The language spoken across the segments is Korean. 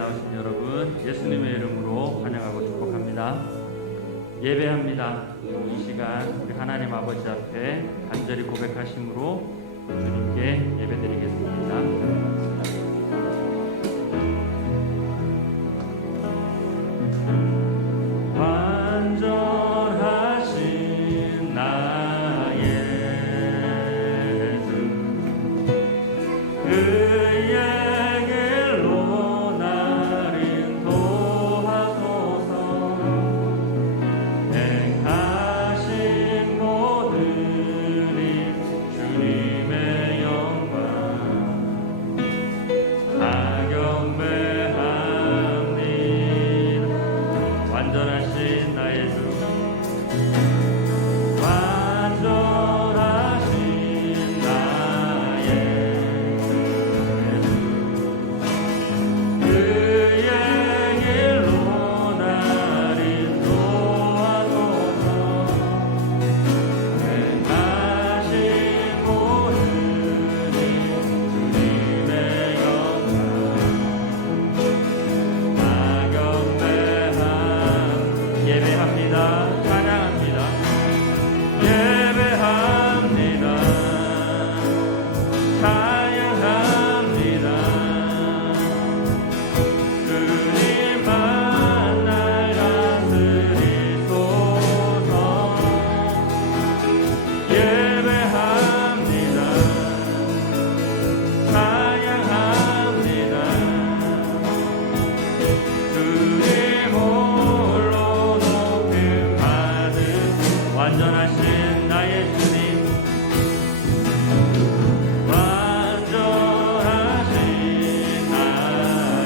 나오신 여러분, 예수님의 이름으로 환영하고 축복합니다. 예배합니다. 이 시간 우리 하나님 아버지 앞에 간절히 고백하심으로 주님께 예배드리겠습니다. 완전하신 나의 주, 그의 길로 나를 인도하소서. 행하신 모든 일 주님의 영광 다 경배합니다. 완전하신 나의 주, 완전하신 나의 주, 그의 길로 나를 인도하소서. 행하신 모든 일 주님의 영광 다 경배함. 예배합니다. 찬양합니다. 예배합니다. 찬양합니다. 주님만 날 다스리소서. 예배합니다. 찬양합니다. 주님 홀로 높임 받은 완전하신 나의 주님, 완전하신 나의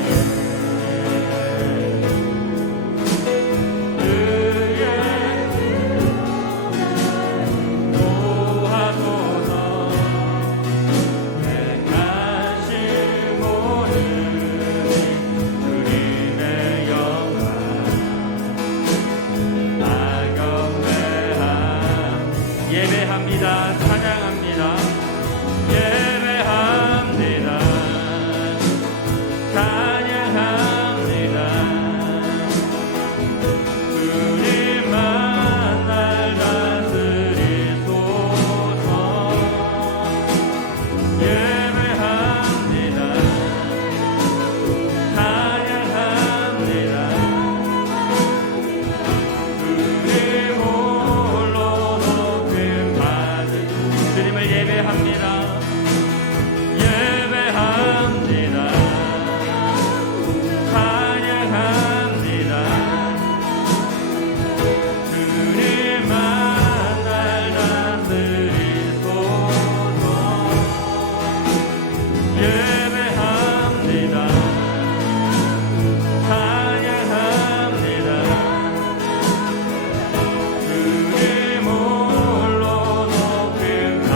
그의 도하소서. 행하신 모든 주님의 영광 다 경배함. 예배합니다. 찬양합니다. 예배합니다. 찬양합니다. 주님만 날 다스리소서. 예배합니다. 찬양합니다. 주님 홀로 높임 받은 주님을 예배합니다. 예배합니다. 찬양합니다. 주님만 날 다스리소서. 예배합니다. 찬양합니다. 주님 홀로 높임 받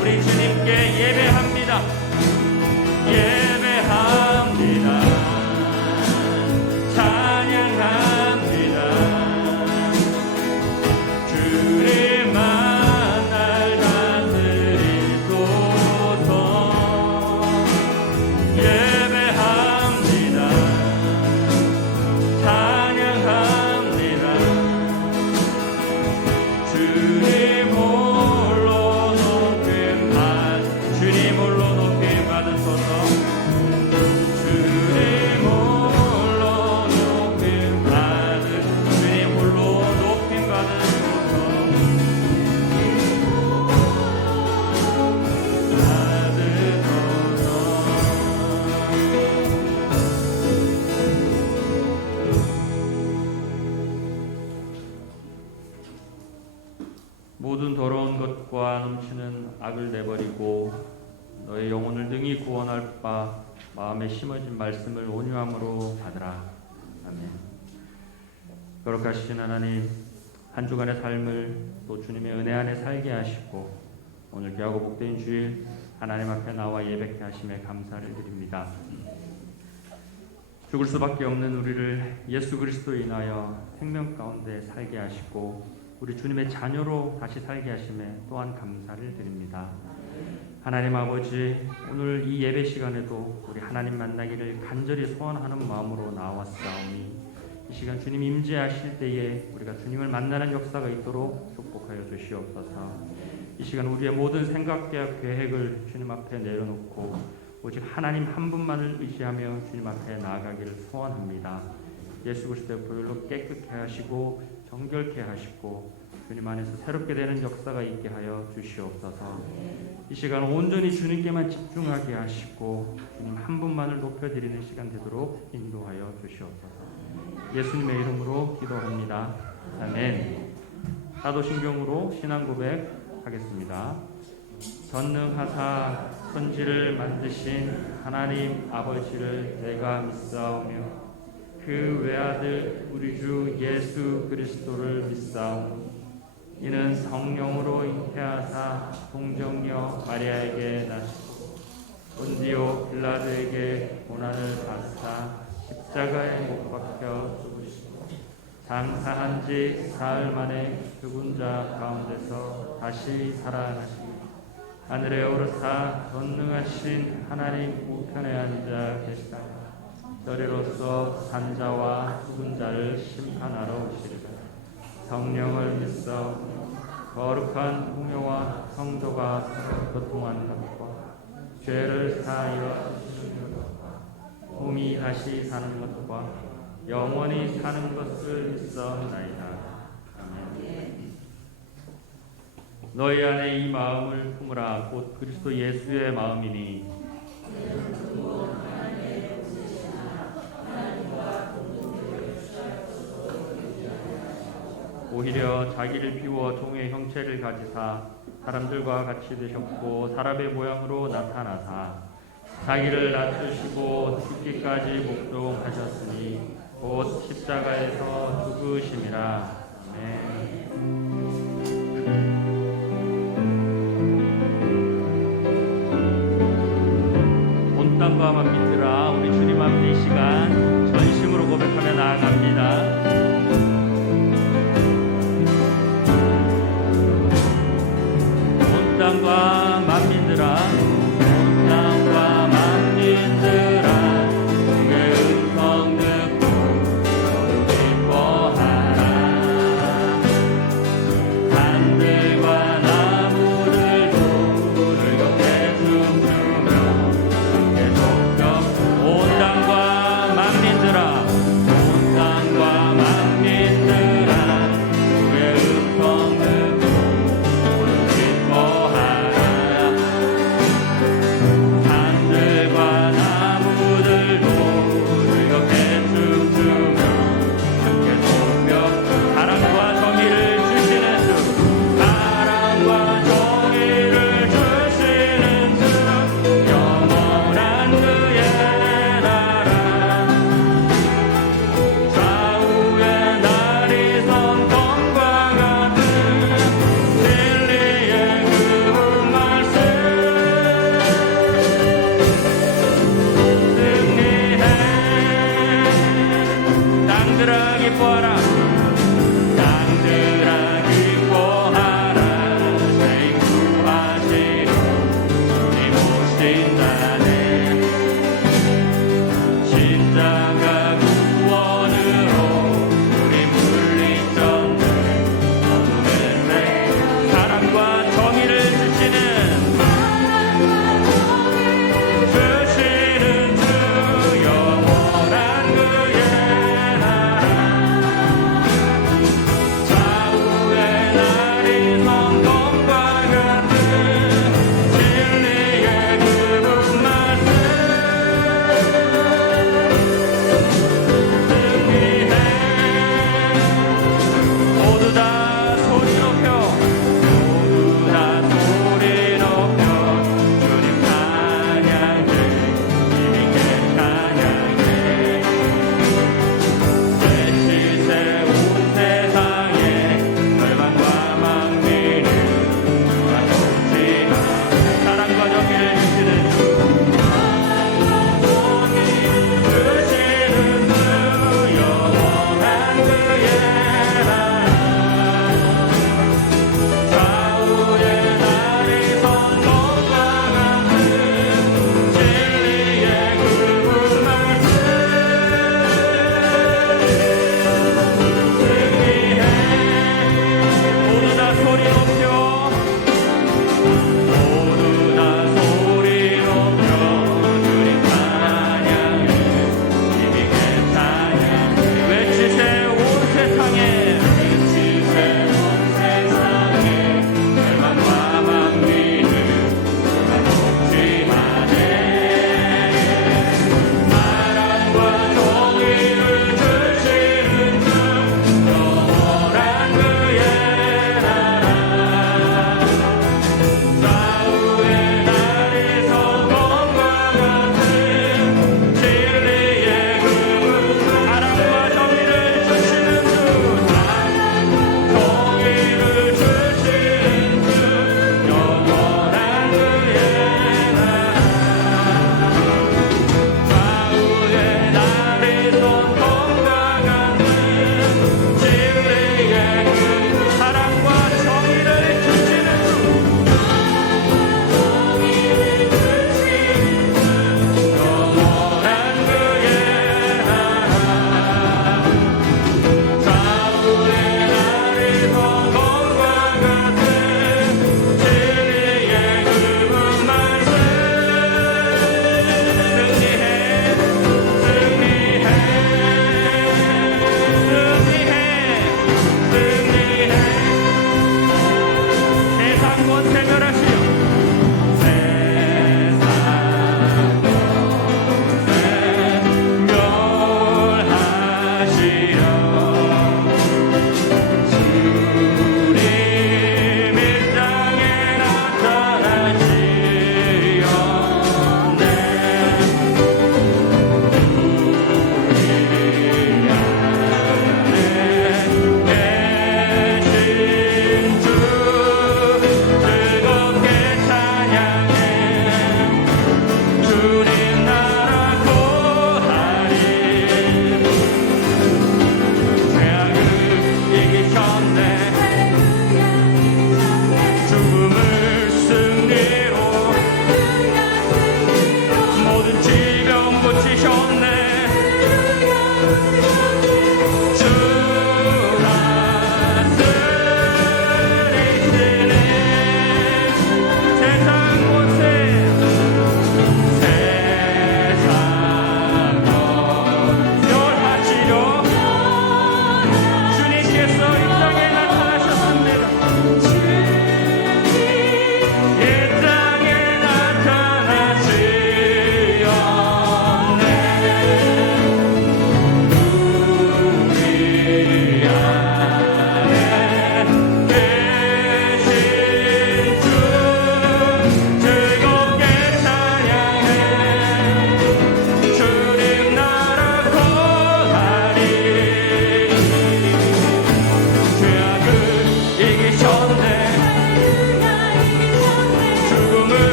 우리 주님께 예배합니다. 예배합니다. 찬양합니다. 주님만 날 다스리소서. 예배합니다. 찬양합니다. 주님 홀로 높임 받 주님 홀로 높임 받으소서. 주님 홀로 높임 받으 주님 홀로 높임 받으소서. 모든 더러운 것과 넘치는 악을 내버리고 너의 영혼을 능히 구원할 바 마음에 심어진 말씀을 온유함으로 받으라. 아멘. 거룩하신 하나님, 한 주간의 삶을 또 주님의 은혜 안에 살게 하시고 오늘 귀하고 복된 주일 하나님 앞에 나와 예배케 하심에 감사를 드립니다. 죽을 수밖에 없는 우리를 예수 그리스도에 인하여 생명 가운데 살게 하시고 우리 주님의 자녀로 다시 살게 하심에 또한 감사를 드립니다. 하나님 아버지, 오늘 이 예배 시간에도 우리 하나님 만나기를 간절히 소원하는 마음으로 나왔사오니 이 시간 주님 임재하실 때에 우리가 주님을 만나는 역사가 있도록 축복하여 주시옵소서. 이 시간 우리의 모든 생각과 계획을 주님 앞에 내려놓고 오직 하나님 한 분만을 의지하며 주님 앞에 나아가기를 소원합니다. 예수 그리스도의 보혈로 깨끗게 하시고 정결케 하시고 주님 안에서 새롭게 되는 역사가 있게 하여 주시옵소서. 이 시간 온전히 주님께만 집중하게 하시고 주님 한 분만을 높여드리는 시간 되도록 인도하여 주시옵소서. 예수님의 이름으로 기도합니다. 아멘. 사도신경으로 신앙 고백하겠습니다. 전능하사 천지를 만드신 하나님 아버지를 내가 믿사오며 그 외아들 우리 주 예수 그리스도를 믿사오며 이는 성령으로 잉태하사 동정녀 마리아에게 나시고 본디오 빌라도에게 고난을 받사 십자가에 못 박혀 죽으시고 장사한 지 사흘 만에 죽은 자 가운데서 다시 살아나시고 하늘에 오르사 전능하신 하나님 우편에 앉아 계시다가 저리로서 산자와 죽은 자를 심판하러 오시리라. 성령을 믿사오며 거룩한 공효와 성도가 교통하는 것과 죄를 사하여 주시는 것과 몸이 다시 사는 것과 영원히 사는 것을 믿사옵나이다. 아멘. 너희 안에 이 마음을 품으라. 곧 그리스도 예수의 마음이니 오히려 자기를 비워 종의 형체를 가지사 사람들과 같이 되셨고 사람의 모양으로 나타나사 자기를 낮추시고 죽기까지 복종하셨으니 곧 십자가에서 죽으심이라. 아멘. 온 땅과 만민들아, 우리 주님 앞에 이 시간 전심으로 고백하며 나아갑니다. 땅과 만민들아, 온 땅과 만민들아, 주의 음성 듣고 기뻐하라. 산들과 나무들도 즐겁게 춤추며 함께 속삭. 온 땅과 만민들아, 온 땅과 만민들아, 주의 음성 듣고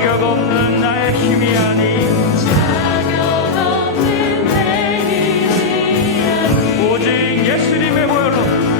자격 없는 나의 힘이 아니 오직 예수님의 보혈로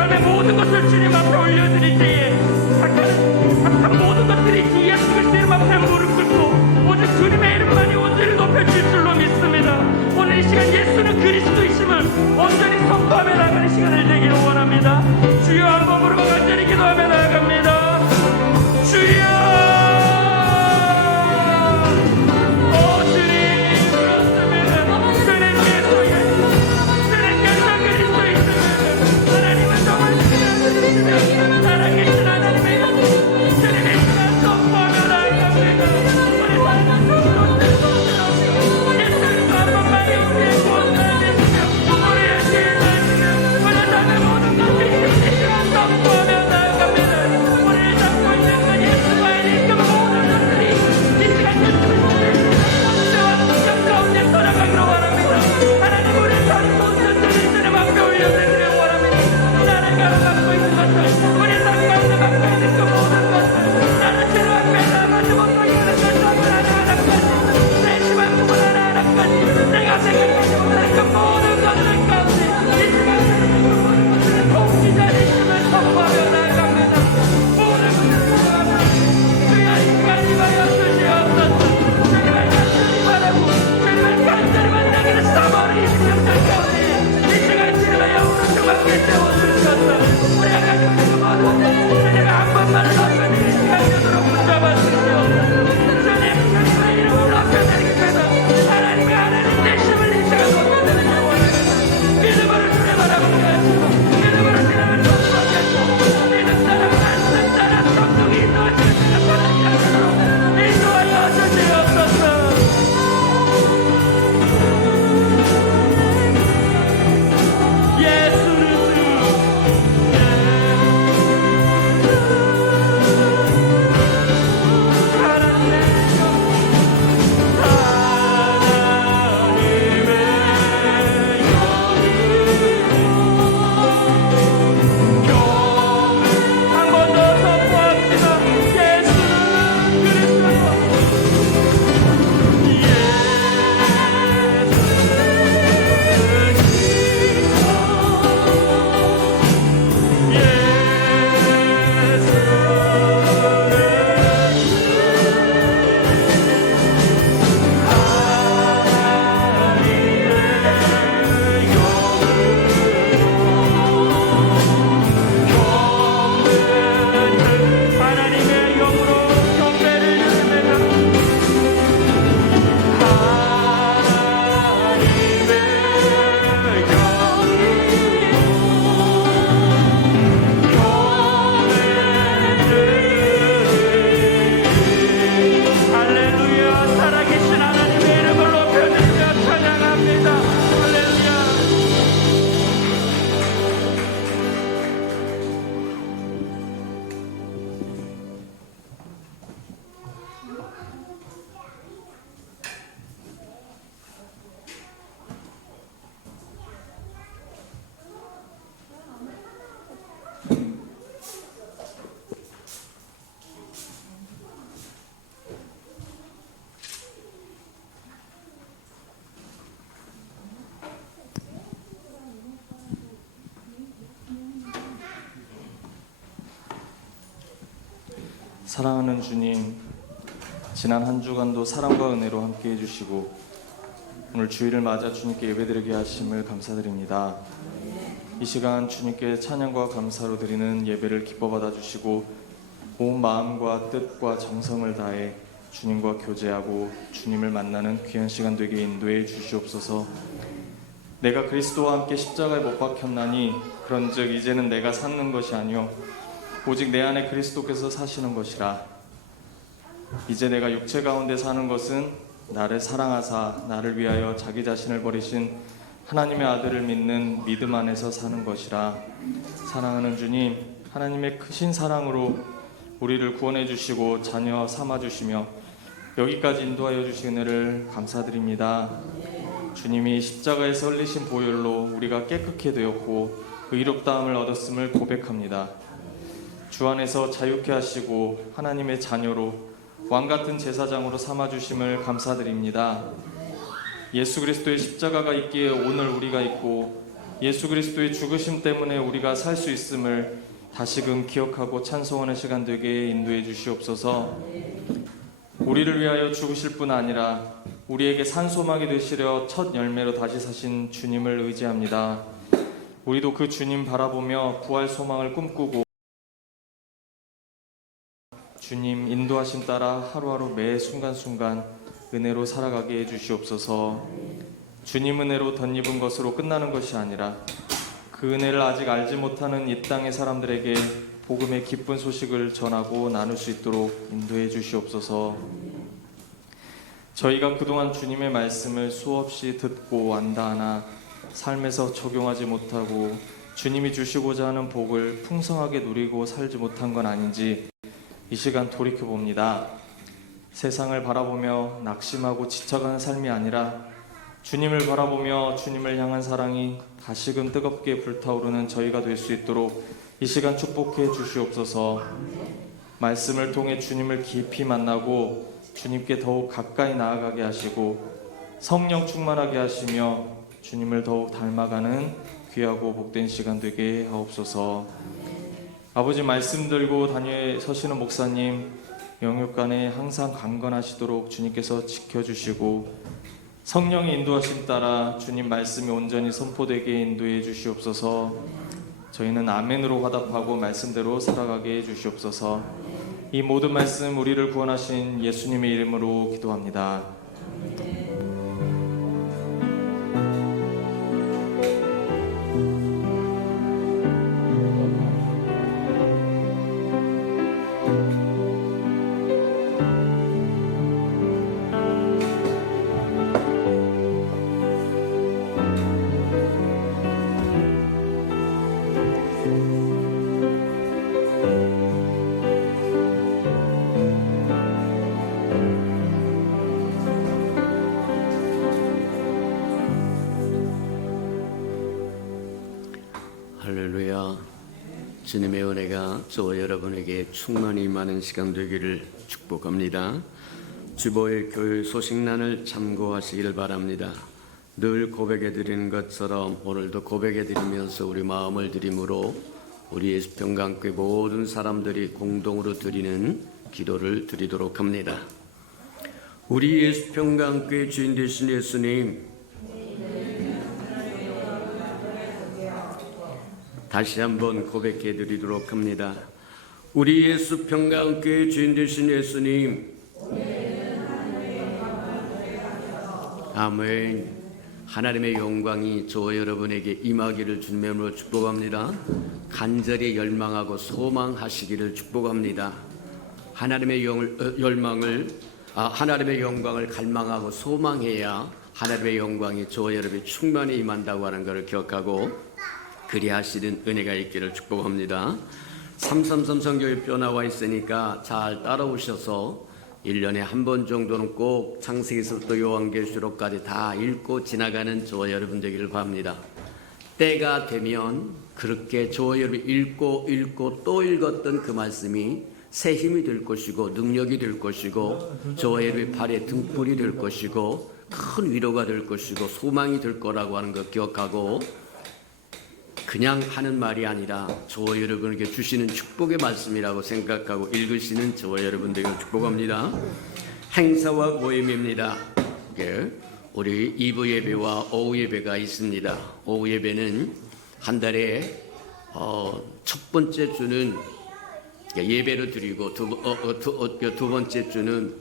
삶의 모든 것을 주님 앞에 올려드릴 때에 착한 모든 것들이 주 예수 그리스도의 이름 앞에 무릎 꿇고 오직 주님의 이름만이 온전히 높여질 줄로 믿습니다. 오늘 이 시간 예수는 그리스도이심을 온전히 선포하며 나가는 시간을 되기를 원합니다. 주여 한 몸으로 간절히 기도하며 나아갑니다. 주여 사랑하는 주님, 지난 한 주간도 사랑과 은혜로 함께해 주시고 오늘 주일을 맞아 주님께 예배드리게 하심을 감사드립니다. 이 시간 주님께 찬양과 감사로 드리는 예배를 기뻐 받아주시고 온 마음과 뜻과 정성을 다해 주님과 교제하고 주님을 만나는 귀한 시간 되게 인도해 주시옵소서. 내가 그리스도와 함께 십자가에 못 박혔나니 그런즉 이제는 내가 사는 것이 아니요 오직 내 안에 그리스도께서 사시는 것이라. 이제 내가 육체 가운데 사는 것은 나를 사랑하사 나를 위하여 자기 자신을 버리신 하나님의 아들을 믿는 믿음 안에서 사는 것이라. 사랑하는 주님, 하나님의 크신 사랑으로 우리를 구원해 주시고 자녀 삼아 주시며 여기까지 인도하여 주신 은혜를 감사드립니다. 주님이 십자가에서 흘리신 보혈로 우리가 깨끗게 되었고 의롭다함을 얻었음을 고백합니다. 주 안에서 자유케 하시고 하나님의 자녀로 왕같은 제사장으로 삼아주심을 감사드립니다. 예수 그리스도의 십자가가 있기에 오늘 우리가 있고 예수 그리스도의 죽으심 때문에 우리가 살 수 있음을 다시금 기억하고 찬송하는 시간 되게 인도해 주시옵소서. 우리를 위하여 죽으실 뿐 아니라 우리에게 산소막이 되시려 첫 열매로 다시 사신 주님을 의지합니다. 우리도 그 주님 바라보며 부활 소망을 꿈꾸고 주님 인도하심 따라 하루하루 매 순간순간 은혜로 살아가게 해주시옵소서. 주님 은혜로 덧입은 것으로 끝나는 것이 아니라 그 은혜를 아직 알지 못하는 이 땅의 사람들에게 복음의 기쁜 소식을 전하고 나눌 수 있도록 인도해 주시옵소서. 저희가 그동안 주님의 말씀을 수없이 듣고 안다 하나 삶에서 적용하지 못하고 주님이 주시고자 하는 복을 풍성하게 누리고 살지 못한 건 아닌지 이 시간 돌이켜봅니다. 세상을 바라보며 낙심하고 지쳐가는 삶이 아니라 주님을 바라보며 주님을 향한 사랑이 다시금 뜨겁게 불타오르는 저희가 될 수 있도록 이 시간 축복해 주시옵소서. 말씀을 통해 주님을 깊이 만나고 주님께 더욱 가까이 나아가게 하시고 성령 충만하게 하시며 주님을 더욱 닮아가는 귀하고 복된 시간 되게 하옵소서. 아버지, 말씀 들고 다니에 서시는 목사님 영육간에 항상 강건하시도록 주님께서 지켜주시고 성령의 인도하심 따라 주님 말씀이 온전히 선포되게 인도해 주시옵소서. 저희는 아멘으로 화답하고 말씀대로 살아가게 해 주시옵소서. 이 모든 말씀 우리를 구원하신 예수님의 이름으로 기도합니다. 할렐루야. 주님의 은혜가 저와 여러분에게 충만히 임하는 시간 되기를 축복합니다. 주보의 교회 소식란을 참고하시기를 바랍니다. 늘 고백해 드리는 것처럼 오늘도 고백해 드리면서 우리 마음을 드림으로 우리 예수평강교회 모든 사람들이 공동으로 드리는 기도를 드리도록 합니다. 우리 예수평강교회 주인 되신 예수님, 다시 한번 고백해 드리도록 합니다. 우리 예수평강교회 주인 되신 예수님, 아멘. 하나님의 영광이 저와 여러분에게 임하기를 주님으로 축복합니다. 간절히 열망하고 소망하시기를 축복합니다. 하나님의 하나님의 영광을 갈망하고 소망해야 하나님의 영광이 저와 여러분이 충만히 임한다고 하는 것을 기억하고 그리하시는 은혜가 있기를 축복합니다. 333 성경에 나와 있으니까 잘 따라오셔서 1년에 한 번 정도는 꼭 창세기서부터 요한계시록까지 다 읽고 지나가는 저와 여러분 되기를 바랍니다. 때가 되면 그렇게 저와 여러분이 읽고 또 읽었던 그 말씀이 새 힘이 될 것이고 능력이 될 것이고 저와 여러분의 발에 등불이 될 것이고 큰 위로가 될 것이고 소망이 될 거라고 하는 것 기억하고 그냥 하는 말이 아니라 저와 여러분에게 주시는 축복의 말씀이라고 생각하고 읽으시는 저와 여러분들에게 축복합니다. 행사와 모임입니다. 우리 2부 예배와 오후 예배가 있습니다. 오후 예배는 한 달에 첫 번째 주는 예배로 드리고 두 번째 주는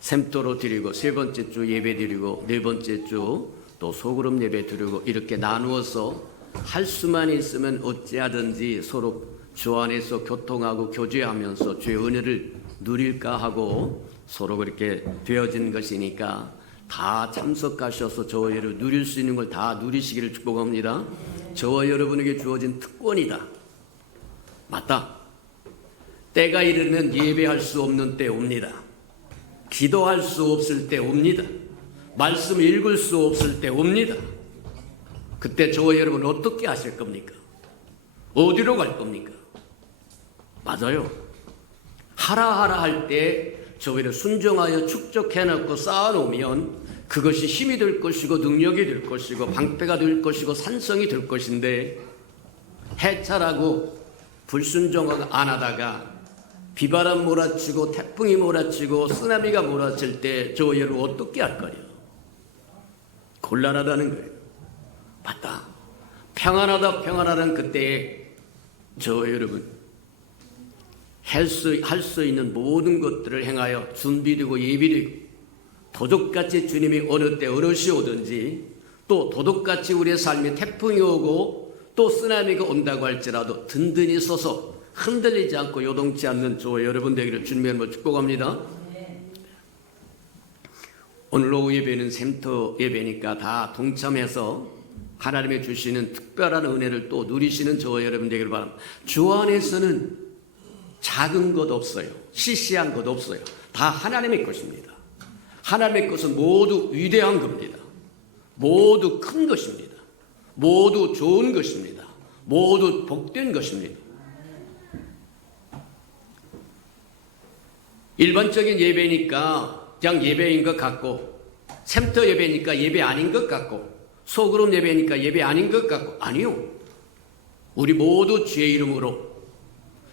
샘토로 드리고 세 번째 주 예배 드리고 네 번째 주 또 소그룹 예배 드리고 이렇게 나누어서 할 수만 있으면 어찌하든지 서로 주 안에서 교통하고 교제하면서 주의 은혜를 누릴까 하고 서로 그렇게 되어진 것이니까 다 참석하셔서 저와 여러분 누릴 수 있는 걸 다 누리시기를 축복합니다. 저와 여러분에게 주어진 특권이다. 맞다. 때가 이르면 예배할 수 없는 때 옵니다. 기도할 수 없을 때 옵니다. 말씀 읽을 수 없을 때 옵니다. 그때 저와 여러분 어떻게 하실 겁니까? 어디로 갈 겁니까? 맞아요. 하라 할 때 저희를 순종하여 축적해놓고 쌓아놓으면 그것이 힘이 될 것이고 능력이 될 것이고 방패가 될 것이고 산성이 될 것인데 해찰하고 불순종 안 하다가 비바람 몰아치고 태풍이 몰아치고 쓰나미가 몰아칠 때 저 여러분 어떻게 할 거냐? 곤란하다는 거예요. 맞다. 평안하다는 그때에 저 여러분 할 수 있는 모든 것들을 행하여 준비되고 예비되고 도둑같이 주님이 어느 때 어느시 오든지 또 도둑같이 우리의 삶에 태풍이 오고 또 쓰나미가 온다고 할지라도 든든히 서서 흔들리지 않고 요동치 않는 저 여러분 되기를 주님의 이름으로 축복합니다. 오늘 오후 예배는 샘터 예배니까 다 동참해서 하나님의 주시는 특별한 은혜를 또 누리시는 저 여러분 되기를 바랍니다. 주 안에서는 작은 것 없어요. 시시한 것 없어요. 다 하나님의 것입니다. 하나님의 것은 모두 위대한 겁니다. 모두 큰 것입니다. 모두 좋은 것입니다. 모두 복된 것입니다. 일반적인 예배니까 그냥 예배인 것 같고 샘터 예배니까 예배 아닌 것 같고 소그룹 예배니까 예배 아닌 것 같고 아니요. 우리 모두 주의 이름으로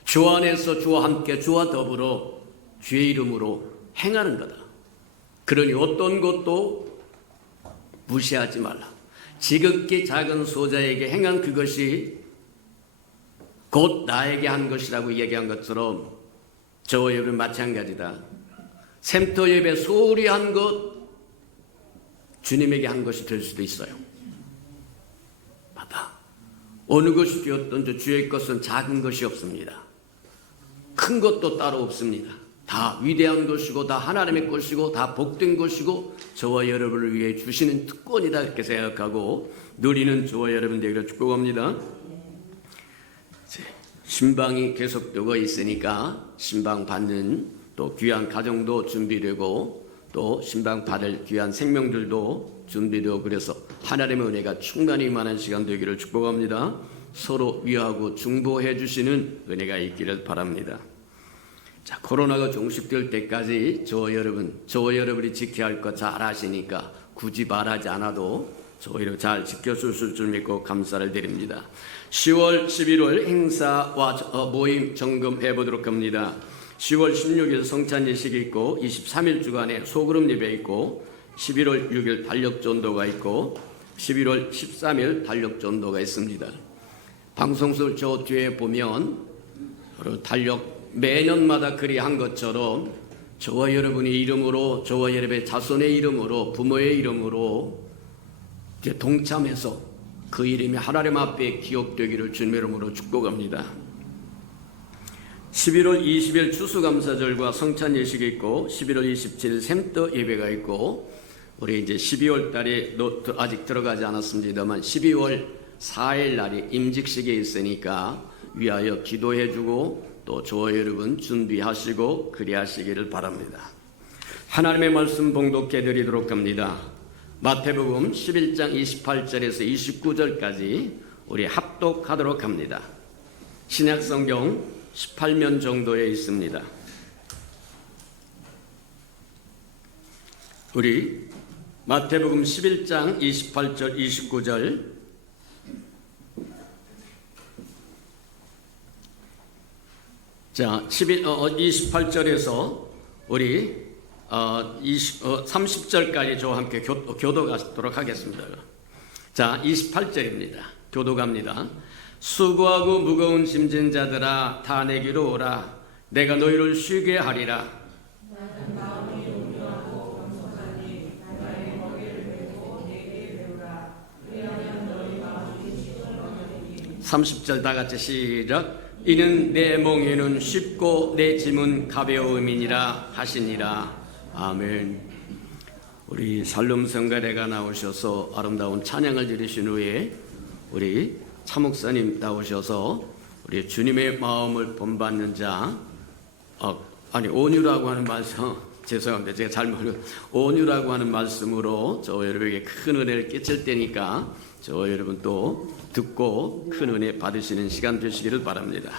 주 안에서 주와 함께 주와 더불어 주의 이름으로 행하는 거다. 그러니 어떤 것도 무시하지 말라. 지극히 작은 소자에게 행한 그것이 곧 나에게 한 것이라고 얘기한 것처럼 저와 여러분 마찬가지다. 샘터 예배 소홀히 한 것 주님에게 한 것이 될 수도 있어요. 맞다. 어느 것이 되었든지 주의 것은 작은 것이 없습니다. 큰 것도 따로 없습니다. 다 위대한 것이고 다 하나님의 것이고 다 복된 것이고 저와 여러분을 위해 주시는 특권이다 이렇게 생각하고 누리는 저와 여러분 되기를 축복합니다. 신방이 계속되고 있으니까 신방 받는 또 귀한 가정도 준비되고 또 신방 받을 귀한 생명들도 준비되고 그래서 하나님의 은혜가 충만히 임하는 시간 되기를 축복합니다. 서로 위하고 중보해 주시는 은혜가 있기를 바랍니다. 자, 코로나가 종식될 때까지 저와 여러분이 지켜야 할 것 잘 아시니까 굳이 말하지 않아도 저와 여러분 잘 지켜주실 줄 믿고 감사를 드립니다. 10월, 11월 행사와 모임 점검해 보도록 합니다. 10월 16일 성찬 예식이 있고 23일 주간에 소그룹 예배 있고 11월 6일 달력 전도가 있고 11월 13일 달력 전도가 있습니다. 방송설 저 뒤에 보면 달력 매년마다 그리한 것처럼 저와 여러분의 이름으로 저와 여러분의 자손의 이름으로 부모의 이름으로 동참해서 그 이름이 하나님 앞에 기억되기를 주님의 이름으로 축복합니다. 11월 20일 추수감사절과 성찬 예식이 있고 11월 27일 샘터 예배가 있고 우리 이제 12월 달에 아직 들어가지 않았습니다만 12월 4일 날이 임직식이 있으니까 위하여 기도해주고 또 저와 여러분 준비하시고 그리하시기를 바랍니다. 하나님의 말씀 봉독해 드리도록 합니다. 마태복음 11장 28절에서 29절까지 우리 합독하도록 합니다. 신약성경 18면 정도에 있습니다. 우리 마태복음 11장 28절 29절 자 28절에서 우리 30절까지 저와 함께 교도하도록 하겠습니다. 자 28절입니다. 교도갑니다. 수고하고 무거운 짐진 자들아 다 내게로 오라. 내가 너희를 쉬게 하리라. 30절 다 같이 시작. 이는 내 멍에는 쉽고 내 짐은 가벼움이니라 하시니라. 아멘. 우리 살름 성가대가 나오셔서 아름다운 찬양을 드리신 후에 우리 차목사님 나오셔서 우리 주님의 마음을 본받는 자 온유라고 하는 말씀 죄송합니다. 제가 잘못 온유라고 하는 말씀으로 저 여러분에게 큰 은혜를 끼칠 테니까 저 여러분 또 듣고 큰 은혜 받으시는 시간 되시기를 바랍니다.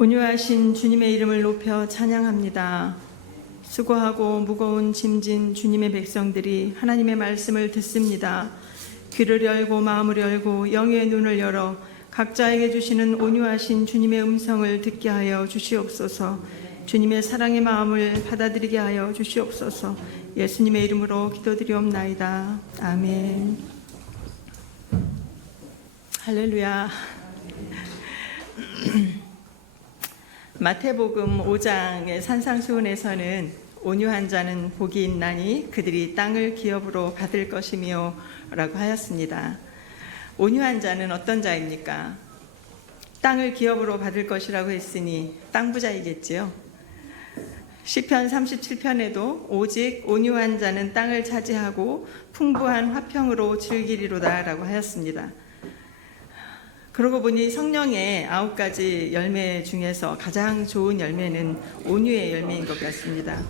온유하신 주님의 이름을 높여 찬양합니다. 수고하고 무거운 짐진 주님의 백성들이 하나님의 말씀을 듣습니다. 귀를 열고 마음을 열고 영의 눈을 열어 각자에게 주시는 온유하신 주님의 음성을 듣게 하여 주시옵소서. 주님의 사랑의 마음을 받아들이게 하여 주시옵소서. 예수님의 이름으로 기도드리옵나이다. 아멘. 할렐루야. 마태복음 5장의 산상수훈에서는 온유한 자는 복이 있나니 그들이 땅을 기업으로 받을 것이며 라고 하였습니다. 온유한 자는 어떤 자입니까? 땅을 기업으로 받을 것이라고 했으니 땅 부자이겠지요. 시편 37편에도 오직 온유한 자는 땅을 차지하고 풍부한 화평으로 즐기리로다 라고 하였습니다. 그러고 보니 성령의 9가지 열매 중에서 가장 좋은 열매는 온유의 열매인 것 같습니다.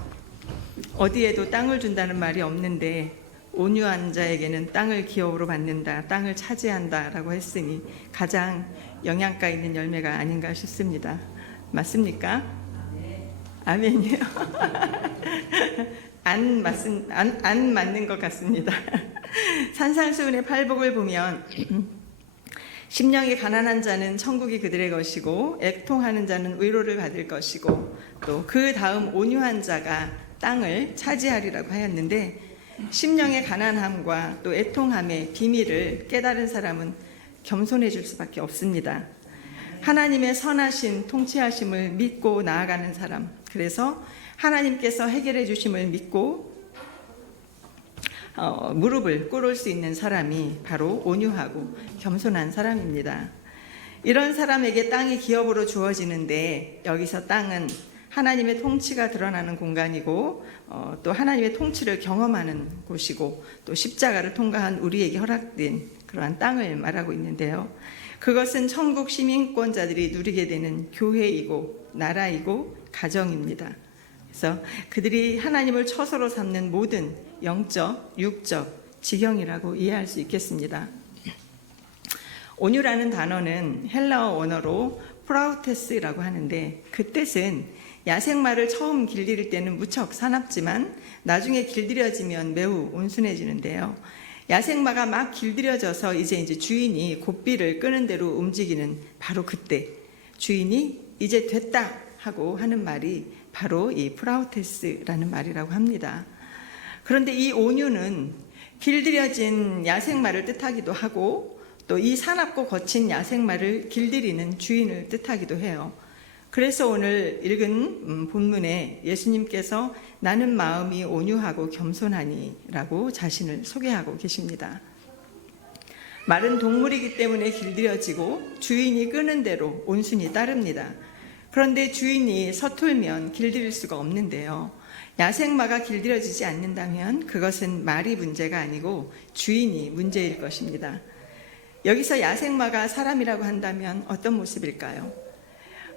어디에도 땅을 준다는 말이 없는데 온유한 자에게는 땅을 기업으로 받는다, 땅을 차지한다 라고 했으니 가장 영양가 있는 열매가 아닌가 싶습니다. 맞습니까? 아멘이요. 안 맞는 것 같습니다. 산상수훈의 팔복을 보면 심령이 가난한 자는 천국이 그들의 것이고 애통하는 자는 위로를 받을 것이고 또 그 다음 온유한 자가 땅을 차지하리라고 하였는데 심령의 가난함과 또 애통함의 비밀을 깨달은 사람은 겸손해질 수밖에 없습니다. 하나님의 선하신 통치하심을 믿고 나아가는 사람, 그래서 하나님께서 해결해 주심을 믿고 무릎을 꿇을 수 있는 사람이 바로 온유하고 겸손한 사람입니다. 이런 사람에게 땅이 기업으로 주어지는데 여기서 땅은 하나님의 통치가 드러나는 공간이고 또 하나님의 통치를 경험하는 곳이고 또 십자가를 통과한 우리에게 허락된 그러한 땅을 말하고 있는데요. 그것은 천국 시민권자들이 누리게 되는 교회이고 나라이고 가정입니다. 그래서 그들이 하나님을 처소로 삼는 모든 영적, 육적 지경이라고 이해할 수 있겠습니다. 온유라는 단어는 헬라어 원어로 프라우테스라고 하는데 그 뜻은 야생마를 처음 길들일 때는 무척 사납지만 나중에 길들여지면 매우 온순해지는데요. 야생마가 막 길들여져서 이제 주인이 고삐를 끄는 대로 움직이는 바로 그때 주인이 이제 됐다 하고 하는 말이 바로 이 프라우테스라는 말이라고 합니다. 그런데 이 온유는 길들여진 야생마를 뜻하기도 하고 또 이 사납고 거친 야생마를 길들이는 주인을 뜻하기도 해요. 그래서 오늘 읽은 본문에 예수님께서 나는 마음이 온유하고 겸손하니 라고 자신을 소개하고 계십니다. 말은 동물이기 때문에 길들여지고 주인이 끄는 대로 온순히 따릅니다. 그런데 주인이 서툴면 길들일 수가 없는데요. 야생마가 길들여지지 않는다면 그것은 말이 문제가 아니고 주인이 문제일 것입니다. 여기서 야생마가 사람이라고 한다면 어떤 모습일까요?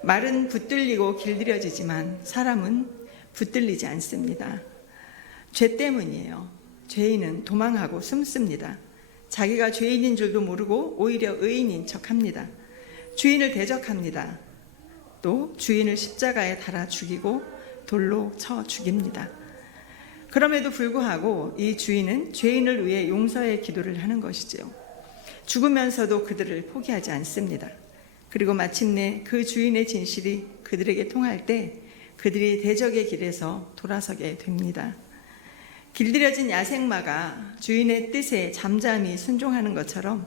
말은 붙들리고 길들여지지만 사람은 붙들리지 않습니다. 죄 때문이에요. 죄인은 도망하고 숨습니다. 자기가 죄인인 줄도 모르고 오히려 의인인 척합니다. 주인을 대적합니다. 또 주인을 십자가에 달아 죽이고 돌로 쳐 죽입니다. 그럼에도 불구하고 이 주인은 죄인을 위해 용서의 기도를 하는 것이지요. 죽으면서도 그들을 포기하지 않습니다. 그리고 마침내 그 주인의 진실이 그들에게 통할 때 그들이 대적의 길에서 돌아서게 됩니다. 길들여진 야생마가 주인의 뜻에 잠잠히 순종하는 것처럼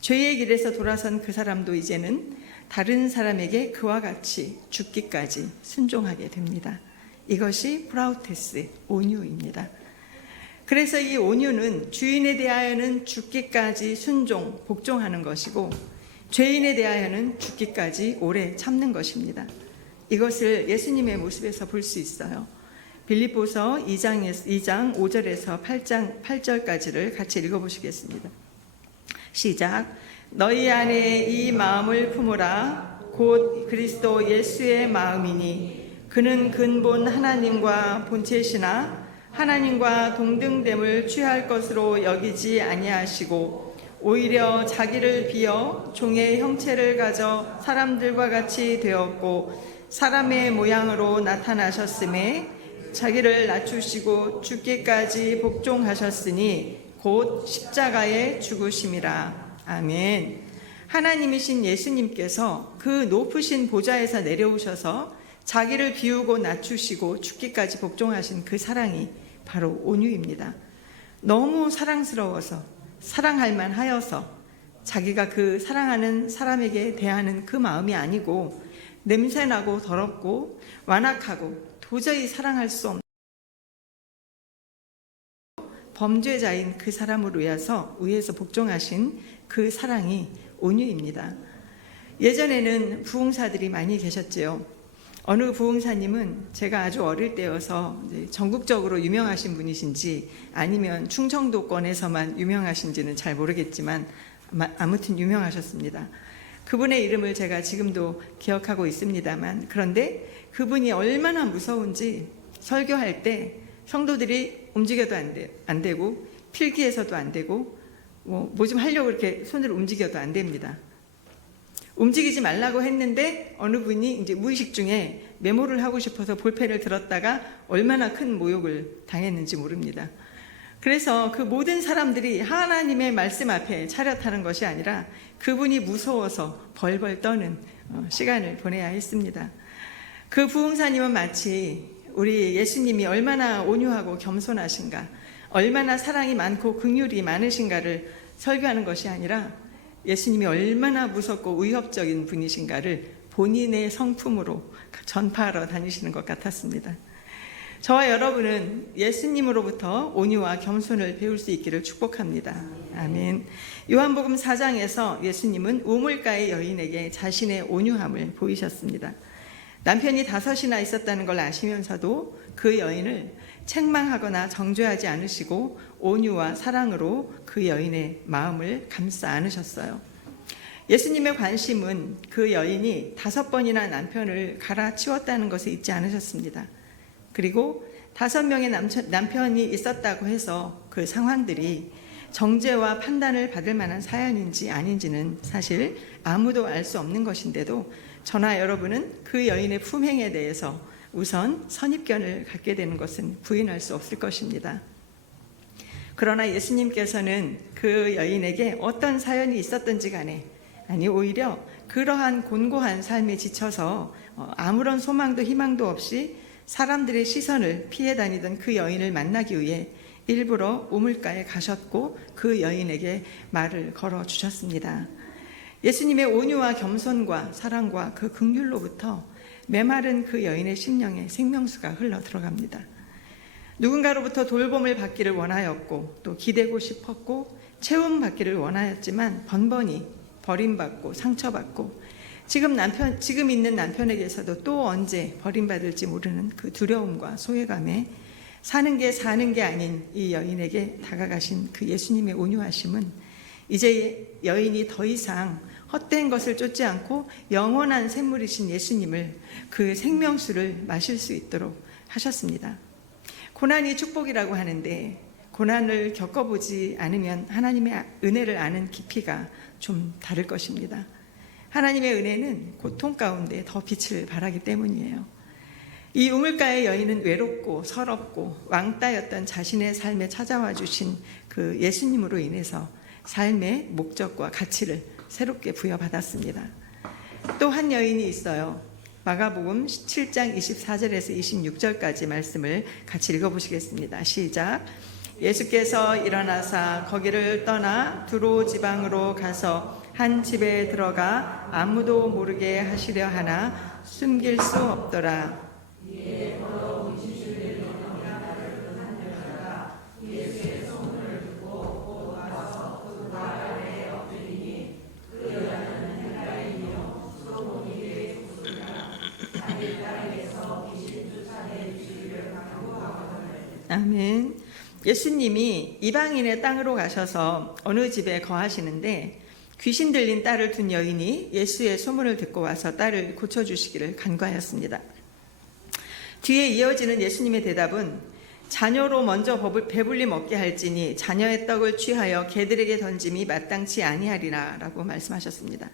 죄의 길에서 돌아선 그 사람도 이제는 다른 사람에게 그와 같이 죽기까지 순종하게 됩니다. 이것이 프라우테스, 온유입니다. 그래서 이 온유는 주인에 대하여는 죽기까지 순종, 복종하는 것이고 죄인에 대하여는 죽기까지 오래 참는 것입니다. 이것을 예수님의 모습에서 볼 수 있어요. 빌립보서 2장 5절에서 8절까지를 같이 읽어보시겠습니다. 시작. 너희 안에 이 마음을 품으라. 곧 그리스도 예수의 마음이니 그는 근본 하나님과 본체시나 하나님과 동등됨을 취할 것으로 여기지 아니하시고 오히려 자기를 비어 종의 형체를 가져 사람들과 같이 되었고 사람의 모양으로 나타나셨음에 자기를 낮추시고 죽기까지 복종하셨으니 곧 십자가에 죽으심이라. 아멘. 하나님이신 예수님께서 그 높으신 보좌에서 내려오셔서 자기를 비우고 낮추시고 죽기까지 복종하신 그 사랑이 바로 온유입니다. 너무 사랑스러워서, 사랑할 만하여서 자기가 그 사랑하는 사람에게 대하는 그 마음이 아니고 냄새나고 더럽고 완악하고 도저히 사랑할 수 없는 범죄자인 그 사람을 위해서 복종하신 그 사랑이 온유입니다. 예전에는 부흥사들이 많이 계셨지요. 어느 부흥사님은 제가 아주 어릴 때여서 전국적으로 유명하신 분이신지 아니면 충청도권에서만 유명하신지는 잘 모르겠지만 아무튼 유명하셨습니다. 그분의 이름을 제가 지금도 기억하고 있습니다만, 그런데 그분이 얼마나 무서운지 설교할 때 성도들이 움직여도 안 되고 필기해서도 안 되고 뭐 좀 하려고 이렇게 손을 움직여도 안 됩니다. 움직이지 말라고 했는데 어느 분이 이제 무의식 중에 메모를 하고 싶어서 볼펜을 들었다가 얼마나 큰 모욕을 당했는지 모릅니다. 그래서 그 모든 사람들이 하나님의 말씀 앞에 차렷하는 것이 아니라 그분이 무서워서 벌벌 떠는 시간을 보내야 했습니다. 그 부흥사님은 마치 우리 예수님이 얼마나 온유하고 겸손하신가, 얼마나 사랑이 많고 긍휼이 많으신가를 설교하는 것이 아니라 예수님이 얼마나 무섭고 위협적인 분이신가를 본인의 성품으로 전파하러 다니시는 것 같았습니다. 저와 여러분은 예수님으로부터 온유와 겸손을 배울 수 있기를 축복합니다. 아멘. 요한복음 4장에서 예수님은 우물가의 여인에게 자신의 온유함을 보이셨습니다. 남편이 5이나 있었다는 걸 아시면서도 그 여인을 책망하거나 정죄하지 않으시고 온유와 사랑으로 그 여인의 마음을 감싸 안으셨어요. 예수님의 관심은 그 여인이 5번이나 남편을 갈아치웠다는 것을 잊지 않으셨습니다. 그리고 5명의 남편이 있었다고 해서 그 상황들이 정죄와 판단을 받을 만한 사연인지 아닌지는 사실 아무도 알 수 없는 것인데도 저나 여러분은 그 여인의 품행에 대해서 우선 선입견을 갖게 되는 것은 부인할 수 없을 것입니다. 그러나 예수님께서는 그 여인에게 어떤 사연이 있었든지 간에, 아니 오히려 그러한 곤고한 삶에 지쳐서 아무런 소망도 희망도 없이 사람들의 시선을 피해 다니던 그 여인을 만나기 위해 일부러 우물가에 가셨고 그 여인에게 말을 걸어주셨습니다. 예수님의 온유와 겸손과 사랑과 그 긍휼로부터 메마른 그 여인의 심령에 생명수가 흘러 들어갑니다. 누군가로부터 돌봄을 받기를 원하였고 또 기대고 싶었고 채움받기를 원하였지만 번번이 버림받고 상처받고 지금 있는 남편에게서도 또 언제 버림받을지 모르는 그 두려움과 소외감에 사는 게 아닌 이 여인에게 다가가신 그 예수님의 온유하심은 이제 여인이 더 이상 헛된 것을 쫓지 않고 영원한 샘물이신 예수님을, 그 생명수를 마실 수 있도록 하셨습니다. 고난이 축복이라고 하는데 고난을 겪어보지 않으면 하나님의 은혜를 아는 깊이가 좀 다를 것입니다. 하나님의 은혜는 고통 가운데 더 빛을 발하기 때문이에요. 이 우물가의 여인은 외롭고 서럽고 왕따였던 자신의 삶에 찾아와 주신 그 예수님으로 인해서 삶의 목적과 가치를 새롭게 부여받았습니다. 또 한 여인이 있어요. 마가복음 7장 24절에서 26절까지 말씀을 같이 읽어보시겠습니다. 시작. 예수께서 일어나사 거기를 떠나 두로 지방으로 가서 한 집에 들어가 아무도 모르게 하시려 하나 숨길 수 없더라. 아멘. 예수님이 이방인의 땅으로 가셔서 어느 집에 거하시는데 귀신 들린 딸을 둔 여인이 예수의 소문을 듣고 와서 딸을 고쳐주시기를 간구하였습니다. 뒤에 이어지는 예수님의 대답은 자녀로 먼저 배불리 먹게 할지니 자녀의 떡을 취하여 개들에게 던짐이 마땅치 아니하리라 라고 말씀하셨습니다.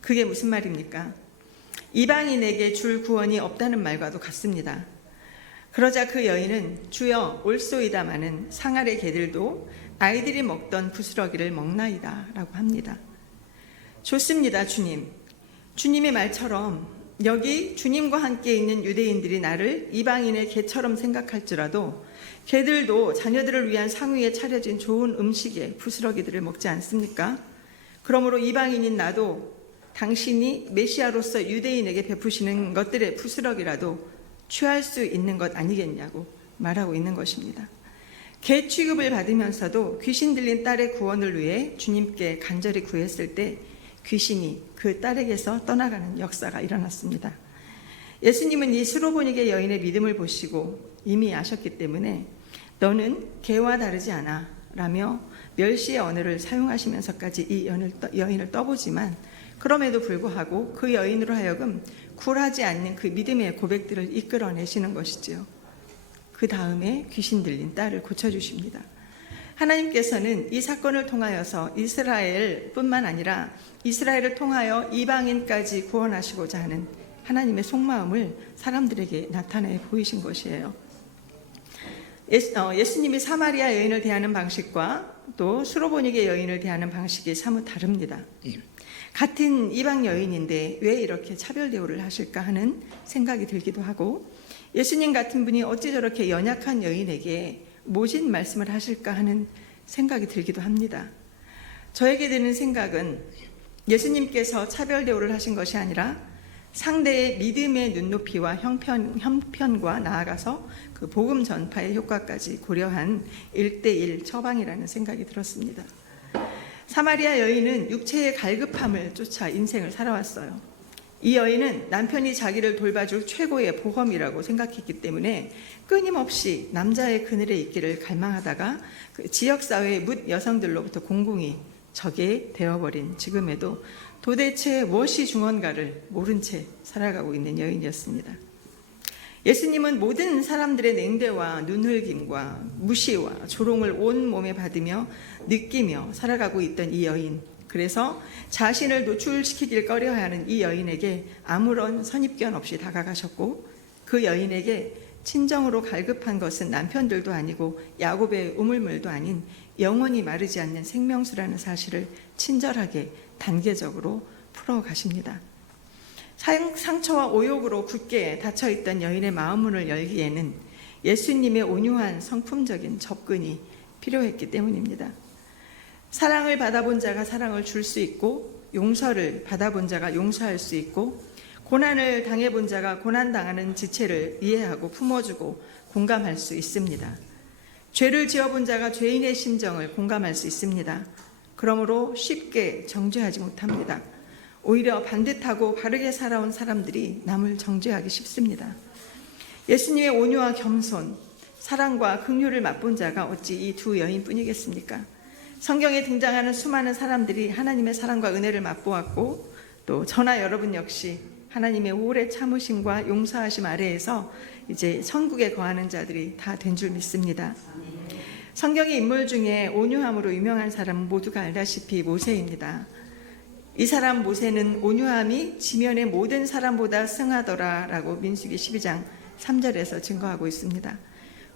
그게 무슨 말입니까? 이방인에게 줄 구원이 없다는 말과도 같습니다. 그러자 그 여인은 주여 올소이다마는 상아래 개들도 아이들이 먹던 부스러기를 먹나이다 라고 합니다. 좋습니다, 주님. 주님의 말처럼 여기 주님과 함께 있는 유대인들이 나를 이방인의 개처럼 생각할지라도 개들도 자녀들을 위한 상위에 차려진 좋은 음식에 부스러기들을 먹지 않습니까? 그러므로 이방인인 나도 당신이 메시아로서 유대인에게 베푸시는 것들의 부스러기라도 취할 수 있는 것 아니겠냐고 말하고 있는 것입니다. 개 취급을 받으면서도 귀신 들린 딸의 구원을 위해 주님께 간절히 구했을 때 귀신이 그 딸에게서 떠나가는 역사가 일어났습니다. 예수님은 이 수로보니게 여인의 믿음을 보시고 이미 아셨기 때문에 너는 개와 다르지 않아 라며 멸시의 언어를 사용하시면서까지 이 여인을 떠보지만 그럼에도 불구하고 그 여인으로 하여금 굴하지 않는 그 믿음의 고백들을 이끌어내시는 것이지요. 그 다음에 귀신 들린 딸을 고쳐주십니다. 하나님께서는 이 사건을 통하여서 이스라엘뿐만 아니라 이스라엘을 통하여 이방인까지 구원하시고자 하는 하나님의 속마음을 사람들에게 나타내 보이신 것이에요. 예수님이 사마리아 여인을 대하는 방식과 또 수로보니게 여인을 대하는 방식이 사뭇 다릅니다. 같은 이방 여인인데 왜 이렇게 차별 대우를 하실까 하는 생각이 들기도 하고 예수님 같은 분이 어찌 저렇게 연약한 여인에게 모진 말씀을 하실까 하는 생각이 들기도 합니다. 저에게 드는 생각은 예수님께서 차별 대우를 하신 것이 아니라 상대의 믿음의 눈높이와 형편과 나아가서 그 복음 전파의 효과까지 고려한 1:1 처방이라는 생각이 들었습니다. 사마리아 여인은 육체의 갈급함을 쫓아 인생을 살아왔어요. 이 여인은 남편이 자기를 돌봐줄 최고의 보험이라고 생각했기 때문에 끊임없이 남자의 그늘에 있기를 갈망하다가 그 지역사회의 뭇 여성들로부터 공공이 적이 되어버린 지금에도 도대체 무엇이 중원가를 모른 채 살아가고 있는 여인이었습니다. 예수님은 모든 사람들의 냉대와 눈흘김과 무시와 조롱을 온 몸에 받으며 느끼며 살아가고 있던 이 여인, 그래서 자신을 노출시키길 꺼려하는 이 여인에게 아무런 선입견 없이 다가가셨고 그 여인에게 친정으로 갈급한 것은 남편들도 아니고 야곱의 우물물도 아닌 영원히 마르지 않는 생명수라는 사실을 친절하게 단계적으로 풀어가십니다. 상처와 오욕으로 굳게 닫혀있던 여인의 마음문을 열기에는 예수님의 온유한 성품적인 접근이 필요했기 때문입니다. 사랑을 받아본 자가 사랑을 줄 수 있고 용서를 받아본 자가 용서할 수 있고 고난을 당해본 자가 고난당하는 지체를 이해하고 품어주고 공감할 수 있습니다. 죄를 지어본 자가 죄인의 심정을 공감할 수 있습니다. 그러므로 쉽게 정죄하지 못합니다. 오히려 반듯하고 바르게 살아온 사람들이 남을 정죄하기 쉽습니다. 예수님의 온유와 겸손, 사랑과 긍휼을 맛본 자가 어찌 이 두 여인뿐이겠습니까? 성경에 등장하는 수많은 사람들이 하나님의 사랑과 은혜를 맛보았고 또 저나 여러분 역시 하나님의 오래 참으심과 용서하심 아래에서 이제 천국에 거하는 자들이 다 된 줄 믿습니다. 성경의 인물 중에 온유함으로 유명한 사람은 모두가 알다시피 모세입니다. 이 사람 모세는 온유함이 지면의 모든 사람보다 승하더라라고 민수기 12장 3절에서 증거하고 있습니다.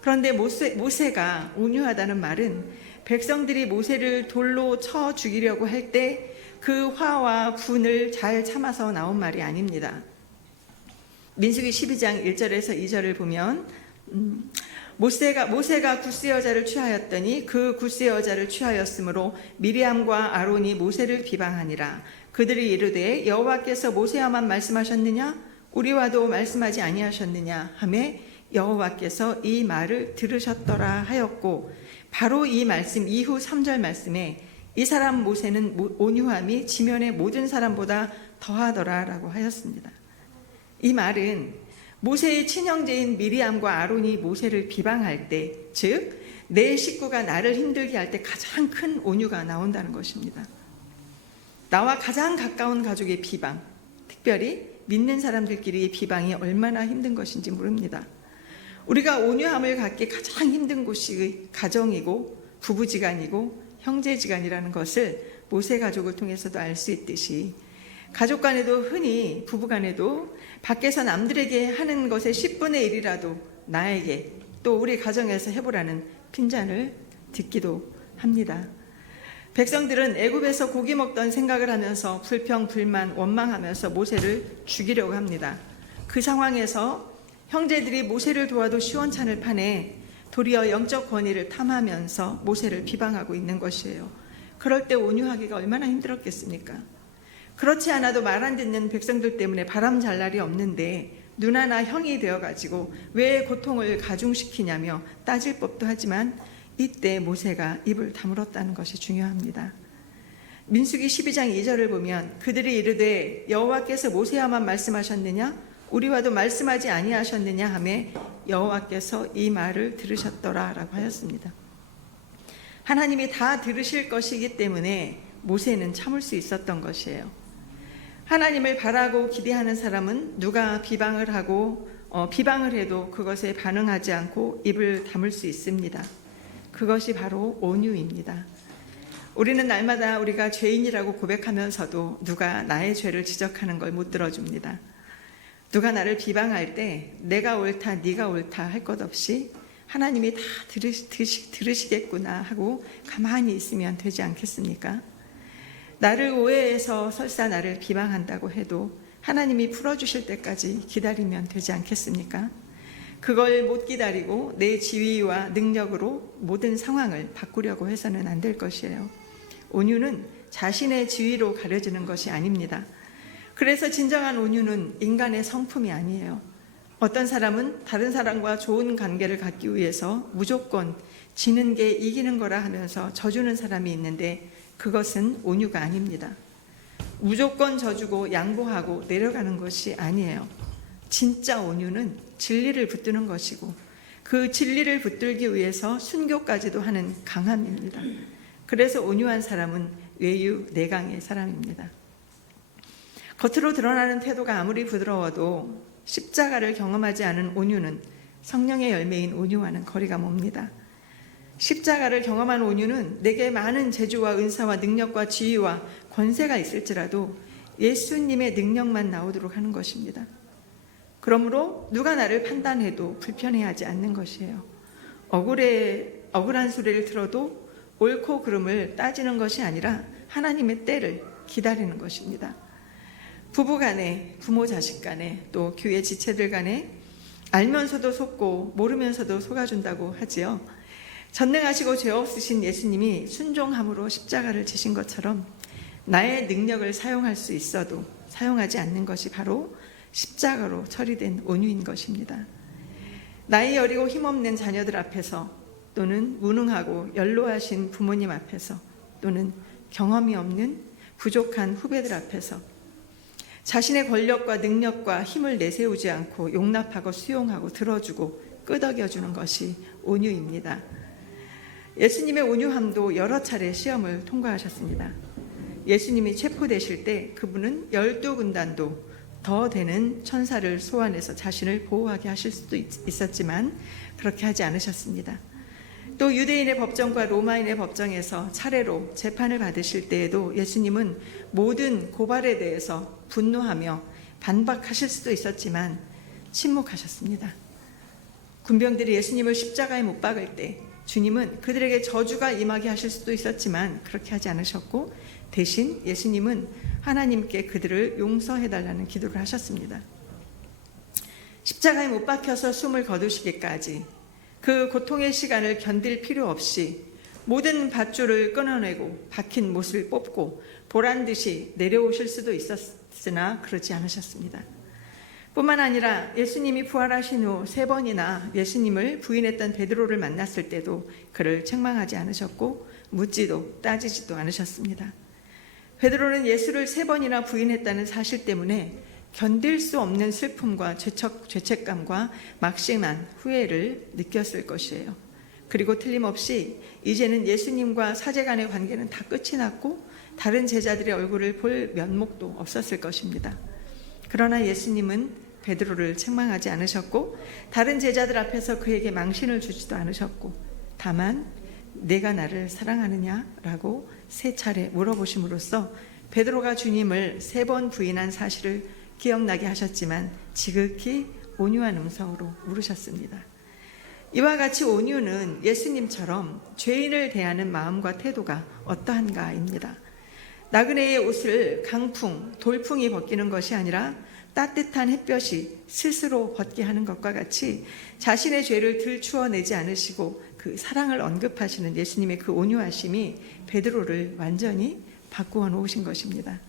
그런데 모세가 온유하다는 말은 백성들이 모세를 돌로 쳐 죽이려고 할 때 그 화와 분을 잘 참아서 나온 말이 아닙니다. 민수기 12장 1절에서 2절을 보면 모세가 굿세 여자를 취하였더니 그 굿세 여자를 취하였으므로 미리암과 아론이 모세를 비방하니라. 그들이 이르되 여호와께서 모세와만 말씀하셨느냐? 우리와도 말씀하지 아니하셨느냐? 하매 여호와께서 이 말을 들으셨더라 하였고 바로 이 말씀 이후 3절 말씀에 이 사람 모세는 온유함이 지면의 모든 사람보다 더하더라 라고 하였습니다. 이 말은 모세의 친형제인 미리암과 아론이 모세를 비방할 때, 즉 내 식구가 나를 힘들게 할 때 가장 큰 온유가 나온다는 것입니다. 나와 가장 가까운 가족의 비방, 특별히 믿는 사람들끼리의 비방이 얼마나 힘든 것인지 모릅니다. 우리가 온유함을 갖기 가장 힘든 곳이 가정이고 부부지간이고 형제지간이라는 것을 모세 가족을 통해서도 알 수 있듯이 가족 간에도 흔히 부부 간에도 밖에서 남들에게 하는 것의 10분의 1이라도 나에게 또 우리 가정에서 해보라는 핀잔을 듣기도 합니다. 백성들은 애굽에서 고기 먹던 생각을 하면서 불평, 불만, 원망하면서 모세를 죽이려고 합니다. 그 상황에서 형제들이 모세를 도와도 시원찮을 판에 도리어 영적 권위를 탐하면서 모세를 비방하고 있는 것이에요. 그럴 때 온유하기가 얼마나 힘들었겠습니까? 그렇지 않아도 말 안 듣는 백성들 때문에 바람 잘 날이 없는데 누나나 형이 되어가지고 왜 고통을 가중시키냐며 따질 법도 하지만 이때 모세가 입을 다물었다는 것이 중요합니다. 민수기 12장 2절을 보면 그들이 이르되 여호와께서 모세와만 말씀하셨느냐 우리와도 말씀하지 아니하셨느냐 하매 여호와께서 이 말을 들으셨더라 라고 하였습니다. 하나님이 다 들으실 것이기 때문에 모세는 참을 수 있었던 것이에요. 하나님을 바라고 기대하는 사람은 누가 비방을 하고 비방을 해도 그것에 반응하지 않고 입을 다물 수 있습니다. 그것이 바로 온유입니다. 우리는 날마다 우리가 죄인이라고 고백하면서도 누가 나의 죄를 지적하는 걸 못 들어줍니다. 누가 나를 비방할 때 내가 옳다 네가 옳다 할 것 없이 하나님이 다 들으시겠구나 하고 가만히 있으면 되지 않겠습니까? 나를 오해해서 설사 나를 비방한다고 해도 하나님이 풀어주실 때까지 기다리면 되지 않겠습니까? 그걸 못 기다리고 내 지위와 능력으로 모든 상황을 바꾸려고 해서는 안 될 것이에요. 온유는 자신의 지위로 가려지는 것이 아닙니다. 그래서 진정한 온유는 인간의 성품이 아니에요. 어떤 사람은 다른 사람과 좋은 관계를 갖기 위해서 무조건 지는 게 이기는 거라 하면서 져주는 사람이 있는데 그것은 온유가 아닙니다. 무조건 져주고 양보하고 내려가는 것이 아니에요. 진짜 온유는 진리를 붙드는 것이고 그 진리를 붙들기 위해서 순교까지도 하는 강함입니다. 그래서 온유한 사람은 외유 내강의 사람입니다. 겉으로 드러나는 태도가 아무리 부드러워도 십자가를 경험하지 않은 온유는 성령의 열매인 온유와는 거리가 멉니다. 십자가를 경험한 온유는 내게 많은 재주와 은사와 능력과 지위와 권세가 있을지라도 예수님의 능력만 나오도록 하는 것입니다. 그러므로 누가 나를 판단해도 불편해하지 않는 것이에요. 억울한 소리를 들어도 옳고 그름을 따지는 것이 아니라 하나님의 때를 기다리는 것입니다. 부부 간에, 부모 자식 간에, 또 교회 지체들 간에 알면서도 속고 모르면서도 속아준다고 하지요. 전능하시고 죄 없으신 예수님이 순종함으로 십자가를 지신 것처럼 나의 능력을 사용할 수 있어도 사용하지 않는 것이 바로 십자가로 처리된 온유인 것입니다. 나이 어리고 힘없는 자녀들 앞에서 또는 무능하고 연로하신 부모님 앞에서 또는 경험이 없는 부족한 후배들 앞에서 자신의 권력과 능력과 힘을 내세우지 않고 용납하고 수용하고 들어주고 끄덕여주는 것이 온유입니다. 예수님의 온유함도 여러 차례 시험을 통과하셨습니다. 예수님이 체포되실 때 그분은 12군단도 더 되는 천사를 소환해서 자신을 보호하게 하실 수도 있었지만 그렇게 하지 않으셨습니다. 또 유대인의 법정과 로마인의 법정에서 차례로 재판을 받으실 때에도 예수님은 모든 고발에 대해서 분노하며 반박하실 수도 있었지만 침묵하셨습니다. 군병들이 예수님을 십자가에 못 박을 때 주님은 그들에게 저주가 임하게 하실 수도 있었지만 그렇게 하지 않으셨고 대신 예수님은 하나님께 그들을 용서해달라는 기도를 하셨습니다. 십자가에 못 박혀서 숨을 거두시기까지 그 고통의 시간을 견딜 필요 없이 모든 밧줄을 끊어내고 박힌 못을 뽑고 보란듯이 내려오실 수도 있었으나 그러지 않으셨습니다. 뿐만 아니라 예수님이 부활하신 후 3번이나 예수님을 부인했던 베드로를 만났을 때도 그를 책망하지 않으셨고 묻지도 따지지도 않으셨습니다. 베드로는 예수를 3번이나 부인했다는 사실 때문에 견딜 수 없는 슬픔과 죄책감과 막심한 후회를 느꼈을 것이에요. 그리고 틀림없이 이제는 예수님과 사제 간의 관계는 다 끝이 났고 다른 제자들의 얼굴을 볼 면목도 없었을 것입니다. 그러나 예수님은 베드로를 책망하지 않으셨고 다른 제자들 앞에서 그에게 망신을 주지도 않으셨고 다만 내가 나를 사랑하느냐라고 3차례 물어보심으로써 베드로가 주님을 3번 부인한 사실을 기억나게 하셨지만 지극히 온유한 음성으로 물으셨습니다. 이와 같이 온유는 예수님처럼 죄인을 대하는 마음과 태도가 어떠한가입니다. 나그네의 옷을 강풍, 돌풍이 벗기는 것이 아니라 따뜻한 햇볕이 스스로 벗게 하는 것과 같이 자신의 죄를 들추어내지 않으시고 그 사랑을 언급하시는 예수님의 그 온유하심이 베드로를 완전히 바꾸어 놓으신 것입니다.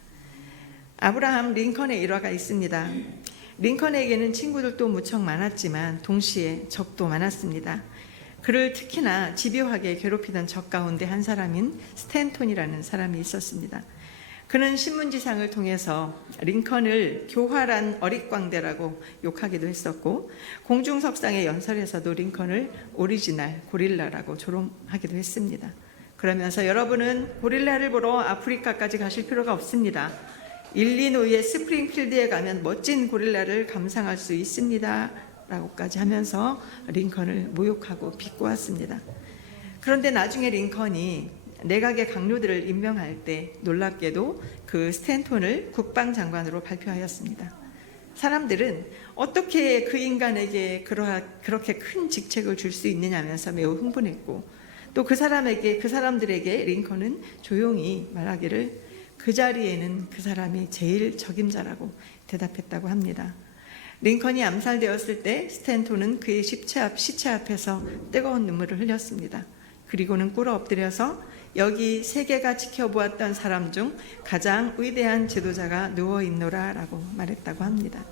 아브라함 링컨의 일화가 있습니다. 링컨에게는 친구들도 무척 많았지만 동시에 적도 많았습니다. 그를 특히나 집요하게 괴롭히던 적 가운데 한 사람인 스탠톤이라는 사람이 있었습니다. 그는 신문지상을 통해서 링컨을 교활한 어릿광대라고 욕하기도 했었고 공중석상의 연설에서도 링컨을 오리지널 고릴라라고 조롱하기도 했습니다. 그러면서 여러분은 고릴라를 보러 아프리카까지 가실 필요가 없습니다. 일리노이의 스프링필드에 가면 멋진 고릴라를 감상할 수 있습니다. 라고까지 하면서 링컨을 모욕하고 비꼬았습니다. 그런데 나중에 링컨이 내각의 강요들을 임명할 때 놀랍게도 그 스탠톤을 국방장관으로 발표하였습니다. 사람들은 어떻게 그 인간에게 그렇게 큰 직책을 줄 수 있느냐면서 매우 흥분했고 또 그 사람들에게 링컨은 조용히 말하기를 그 자리에는 그 사람이 제일 적임자라고 대답했다고 합니다. 링컨이 암살되었을 때 스탠톤은 그의 시체 앞에서 뜨거운 눈물을 흘렸습니다. 그리고는 꿇어 엎드려서 여기 세계가 지켜보았던 사람 중 가장 위대한 지도자가 누워있노라 라고 말했다고 합니다.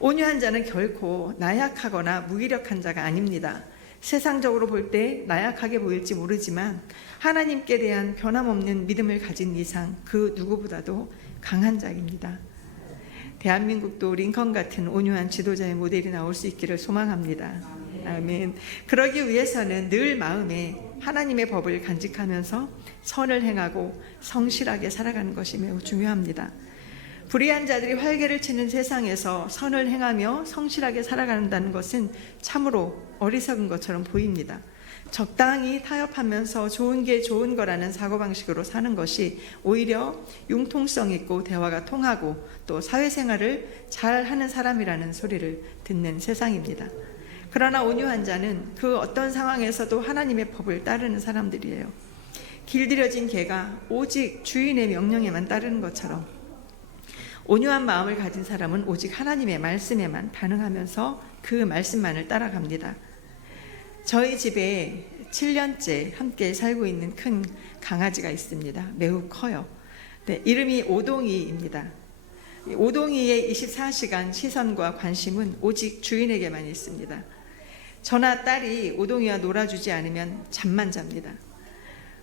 온유한 자는 결코 나약하거나 무기력한 자가 아닙니다. 세상적으로 볼 때 나약하게 보일지 모르지만 하나님께 대한 변함없는 믿음을 가진 이상 그 누구보다도 강한 자입니다. 대한민국도 링컨 같은 온유한 지도자의 모델이 나올 수 있기를 소망합니다. 아멘. 그러기 위해서는 늘 마음에 하나님의 법을 간직하면서 선을 행하고 성실하게 살아가는 것이 매우 중요합니다. 불의한 자들이 활개를 치는 세상에서 선을 행하며 성실하게 살아간다는 것은 참으로 어리석은 것처럼 보입니다. 적당히 타협하면서 좋은 게 좋은 거라는 사고방식으로 사는 것이 오히려 융통성 있고 대화가 통하고 또 사회생활을 잘하는 사람이라는 소리를 듣는 세상입니다. 그러나 온유한 자는 그 어떤 상황에서도 하나님의 법을 따르는 사람들이에요. 길들여진 개가 오직 주인의 명령에만 따르는 것처럼 온유한 마음을 가진 사람은 오직 하나님의 말씀에만 반응하면서 그 말씀만을 따라갑니다. 저희 집에 7년째 함께 살고 있는 큰 강아지가 있습니다. 매우 커요. 네, 이름이 오동이입니다. 오동이의 24시간 시선과 관심은 오직 주인에게만 있습니다. 저나 딸이 오동이와 놀아주지 않으면 잠만 잡니다.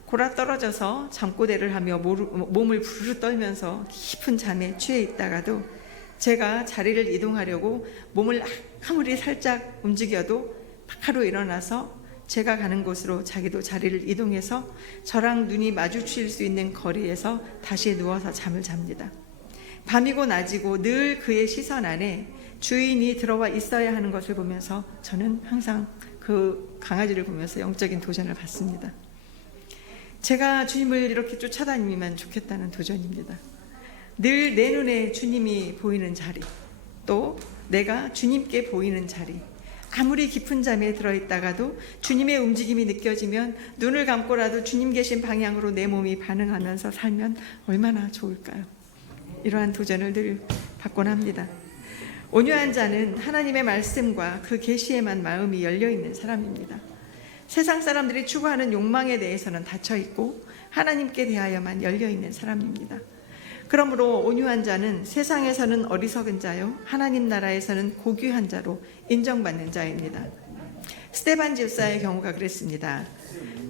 골아 떨어져서 잠꼬대를 하며 몸을 부르르 떨면서 깊은 잠에 취해 있다가도 제가 자리를 이동하려고 몸을 아무리 살짝 움직여도 바로 일어나서 제가 가는 곳으로 자기도 자리를 이동해서 저랑 눈이 마주칠 수 있는 거리에서 다시 누워서 잠을 잡니다. 밤이고 낮이고 늘 그의 시선 안에 주인이 들어와 있어야 하는 것을 보면서 저는 항상 그 강아지를 보면서 영적인 도전을 받습니다. 제가 주님을 이렇게 쫓아다니면 좋겠다는 도전입니다. 늘 내 눈에 주님이 보이는 자리, 또 내가 주님께 보이는 자리, 아무리 깊은 잠에 들어있다가도 주님의 움직임이 느껴지면 눈을 감고라도 주님 계신 방향으로 내 몸이 반응하면서 살면 얼마나 좋을까요? 이러한 도전을 늘 받곤 합니다. 온유한 자는 하나님의 말씀과 그 계시에만 마음이 열려있는 사람입니다. 세상 사람들이 추구하는 욕망에 대해서는 닫혀있고 하나님께 대하여만 열려있는 사람입니다. 그러므로 온유한 자는 세상에서는 어리석은 자요 하나님 나라에서는 고귀한 자로 인정받는 자입니다. 스데반 집사의 경우가 그랬습니다.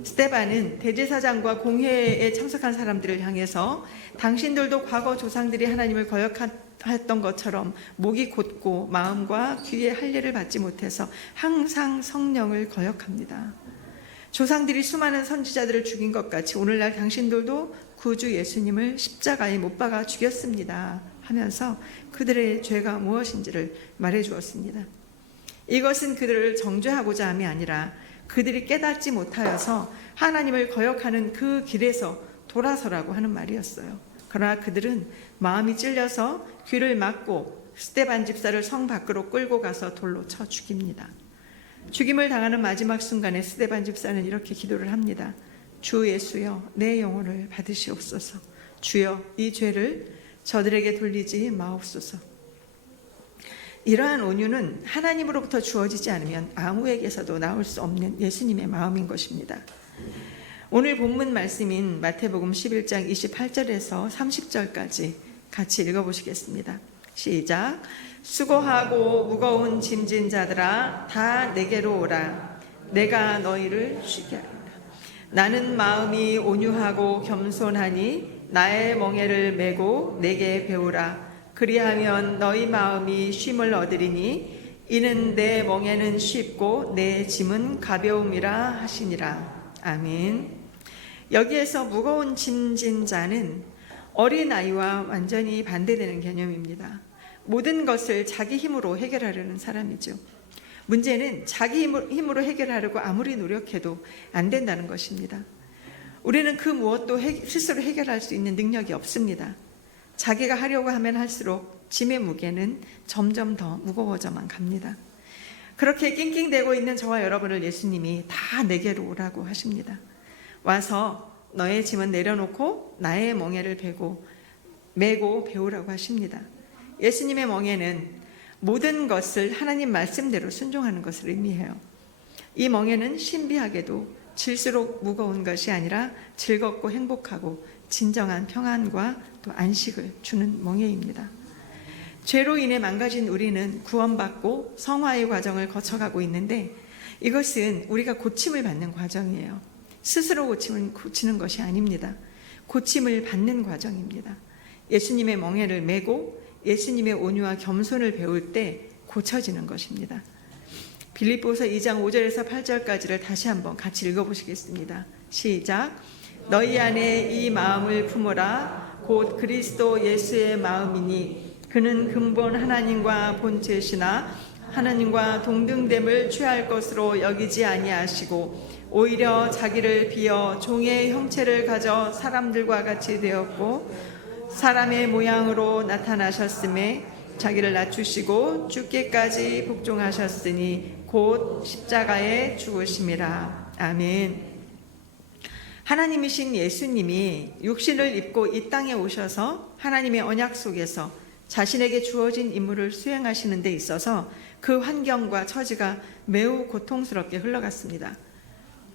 스데반은 대제사장과 공회에 참석한 사람들을 향해서 당신들도 과거 조상들이 하나님을 거역했던 것처럼 목이 곧고 마음과 귀에 할례를 받지 못해서 항상 성령을 거역합니다. 조상들이 수많은 선지자들을 죽인 것 같이 오늘날 당신들도 구주 예수님을 십자가에 못 박아 죽였습니다 하면서 그들의 죄가 무엇인지를 말해 주었습니다. 이것은 그들을 정죄하고자 함이 아니라 그들이 깨닫지 못하여서 하나님을 거역하는 그 길에서 돌아서라고 하는 말이었어요. 그러나 그들은 마음이 찔려서 귀를 막고 스데반 집사를 성 밖으로 끌고 가서 돌로 쳐 죽입니다. 죽임을 당하는 마지막 순간에 스데반 집사는 이렇게 기도를 합니다. 주 예수여, 내 영혼을 받으시옵소서. 주여, 이 죄를 저들에게 돌리지 마옵소서. 이러한 온유는 하나님으로부터 주어지지 않으면 아무에게서도 나올 수 없는 예수님의 마음인 것입니다. 오늘 본문 말씀인 마태복음 11장 28절에서 30절까지 같이 읽어보시겠습니다. 시작. 수고하고 무거운 짐진 자들아 다 내게로 오라. 내가 너희를 쉬게 하리라. 나는 마음이 온유하고 겸손하니 나의 멍에를 메고 내게 배우라. 그리하면 너희 마음이 쉼을 얻으리니 이는 내 멍에는 쉽고 내 짐은 가벼움이라 하시니라. 아멘. 여기에서 무거운 짐진 자는 어린아이와 완전히 반대되는 개념입니다. 모든 것을 자기 힘으로 해결하려는 사람이죠. 문제는 자기 힘으로 해결하려고 아무리 노력해도 안 된다는 것입니다. 우리는 그 무엇도 스스로 해결할 수 있는 능력이 없습니다. 자기가 하려고 하면 할수록 짐의 무게는 점점 더 무거워져만 갑니다. 그렇게 낑낑대고 있는 저와 여러분을 예수님이 다 내게로 오라고 하십니다. 와서 너의 짐은 내려놓고 나의 멍에를 메고 배우라고 하십니다. 예수님의 멍에는 모든 것을 하나님 말씀대로 순종하는 것을 의미해요. 이 멍에는 신비하게도 질수록 무거운 것이 아니라 즐겁고 행복하고 진정한 평안과 또 안식을 주는 멍에입니다. 죄로 인해 망가진 우리는 구원받고 성화의 과정을 거쳐가고 있는데 이것은 우리가 고침을 받는 과정이에요. 스스로 고치는 것이 아닙니다. 고침을 받는 과정입니다. 예수님의 멍에를 메고 예수님의 온유와 겸손을 배울 때 고쳐지는 것입니다. 빌립보서 2장 5절에서 8절까지를 다시 한번 같이 읽어보시겠습니다. 시작. 너희 안에 이 마음을 품어라. 곧 그리스도 예수의 마음이니 그는 근본 하나님과 본체시나 하나님과 동등됨을 취할 것으로 여기지 아니하시고 오히려 자기를 비어 종의 형체를 가져 사람들과 같이 되었고 사람의 모양으로 나타나셨음에 자기를 낮추시고 죽기까지 복종하셨으니 곧 십자가에 죽으심이라. 아멘. 하나님이신 예수님이 육신을 입고 이 땅에 오셔서 하나님의 언약 속에서 자신에게 주어진 임무를 수행하시는 데 있어서 그 환경과 처지가 매우 고통스럽게 흘러갔습니다.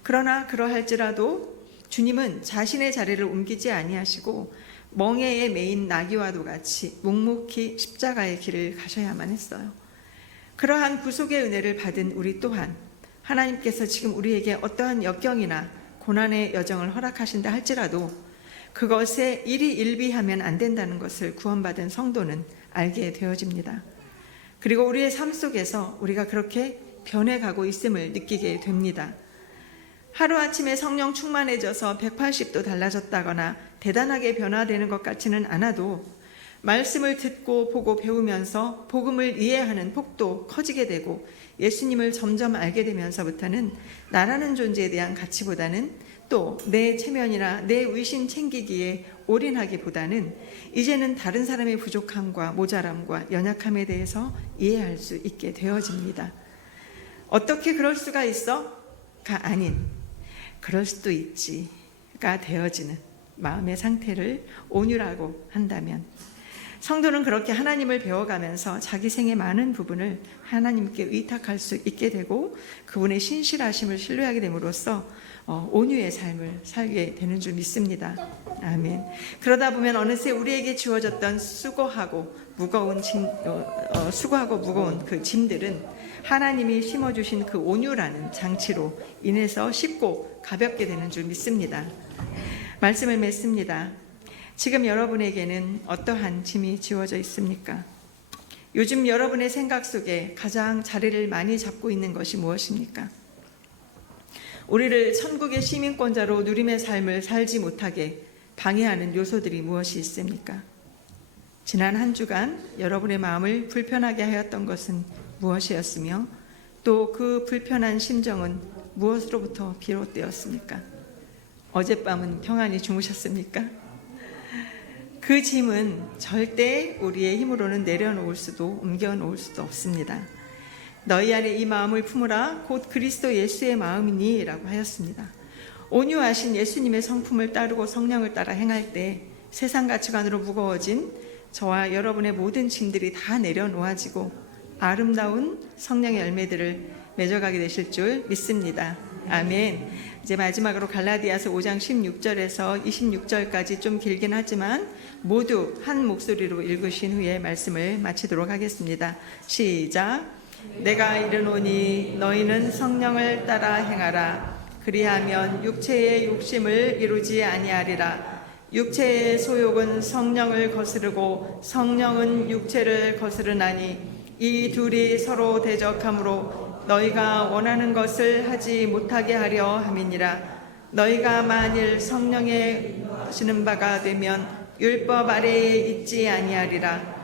그러나 그러할지라도 주님은 자신의 자리를 옮기지 아니하시고 멍에에 매인 나귀와도 같이 묵묵히 십자가의 길을 가셔야만 했어요. 그러한 구속의 은혜를 받은 우리 또한 하나님께서 지금 우리에게 어떠한 역경이나 고난의 여정을 허락하신다 할지라도 그것에 일희일비하면 안 된다는 것을 구원받은 성도는 알게 되어집니다. 그리고 우리의 삶 속에서 우리가 그렇게 변해가고 있음을 느끼게 됩니다. 하루아침에 성령 충만해져서 180도 달라졌다거나 대단하게 변화되는 것 같지는 않아도 말씀을 듣고 보고 배우면서 복음을 이해하는 폭도 커지게 되고 예수님을 점점 알게 되면서부터는 나라는 존재에 대한 가치보다는 또 내 체면이나 내 위신 챙기기에 올인하기보다는 이제는 다른 사람의 부족함과 모자람과 연약함에 대해서 이해할 수 있게 되어집니다. 어떻게 그럴 수가 있어?가 아닌 그럴 수도 있지가 되어지는 마음의 상태를 온유라고 한다면 성도는 그렇게 하나님을 배워가면서 자기 생의 많은 부분을 하나님께 의탁할 수 있게 되고 그분의 신실하심을 신뢰하게 됨으로써 온유의 삶을 살게 되는 줄 믿습니다. 아멘. 그러다 보면 어느새 우리에게 주어졌던 수고하고 무거운 그 짐들은 하나님이 심어주신 그 온유라는 장치로 인해서 쉽고 가볍게 되는 줄 믿습니다. 말씀을 맺습니다. 지금 여러분에게는 어떠한 짐이 지워져 있습니까? 요즘 여러분의 생각 속에 가장 자리를 많이 잡고 있는 것이 무엇입니까? 우리를 천국의 시민권자로 누림의 삶을 살지 못하게 방해하는 요소들이 무엇이 있습니까? 지난 한 주간 여러분의 마음을 불편하게 하였던 것은 무엇이었으며 또 그 불편한 심정은 무엇으로부터 비롯되었습니까? 어젯밤은 평안히 주무셨습니까? 그 짐은 절대 우리의 힘으로는 내려놓을 수도 옮겨놓을 수도 없습니다. 너희 안에 이 마음을 품으라 곧 그리스도 예수의 마음이니 라고 하였습니다. 온유하신 예수님의 성품을 따르고 성령을 따라 행할 때 세상 가치관으로 무거워진 저와 여러분의 모든 짐들이 다 내려놓아지고 아름다운 성령의 열매들을 맺어가게 되실 줄 믿습니다. 아멘. 이제 마지막으로 갈라디아서 5장 16절에서 26절까지 좀 길긴 하지만 모두 한 목소리로 읽으신 후에 말씀을 마치도록 하겠습니다. 시작. 내가 이르노니 너희는 성령을 따라 행하라. 그리하면 육체의 욕심을 이루지 아니하리라. 육체의 소욕은 성령을 거스르고 성령은 육체를 거스르나니 이 둘이 서로 대적하므로 너희가 원하는 것을 하지 못하게 하려 함이니라. 너희가 만일 성령의 하시는 바가 되면 율법 아래에 있지 아니하리라.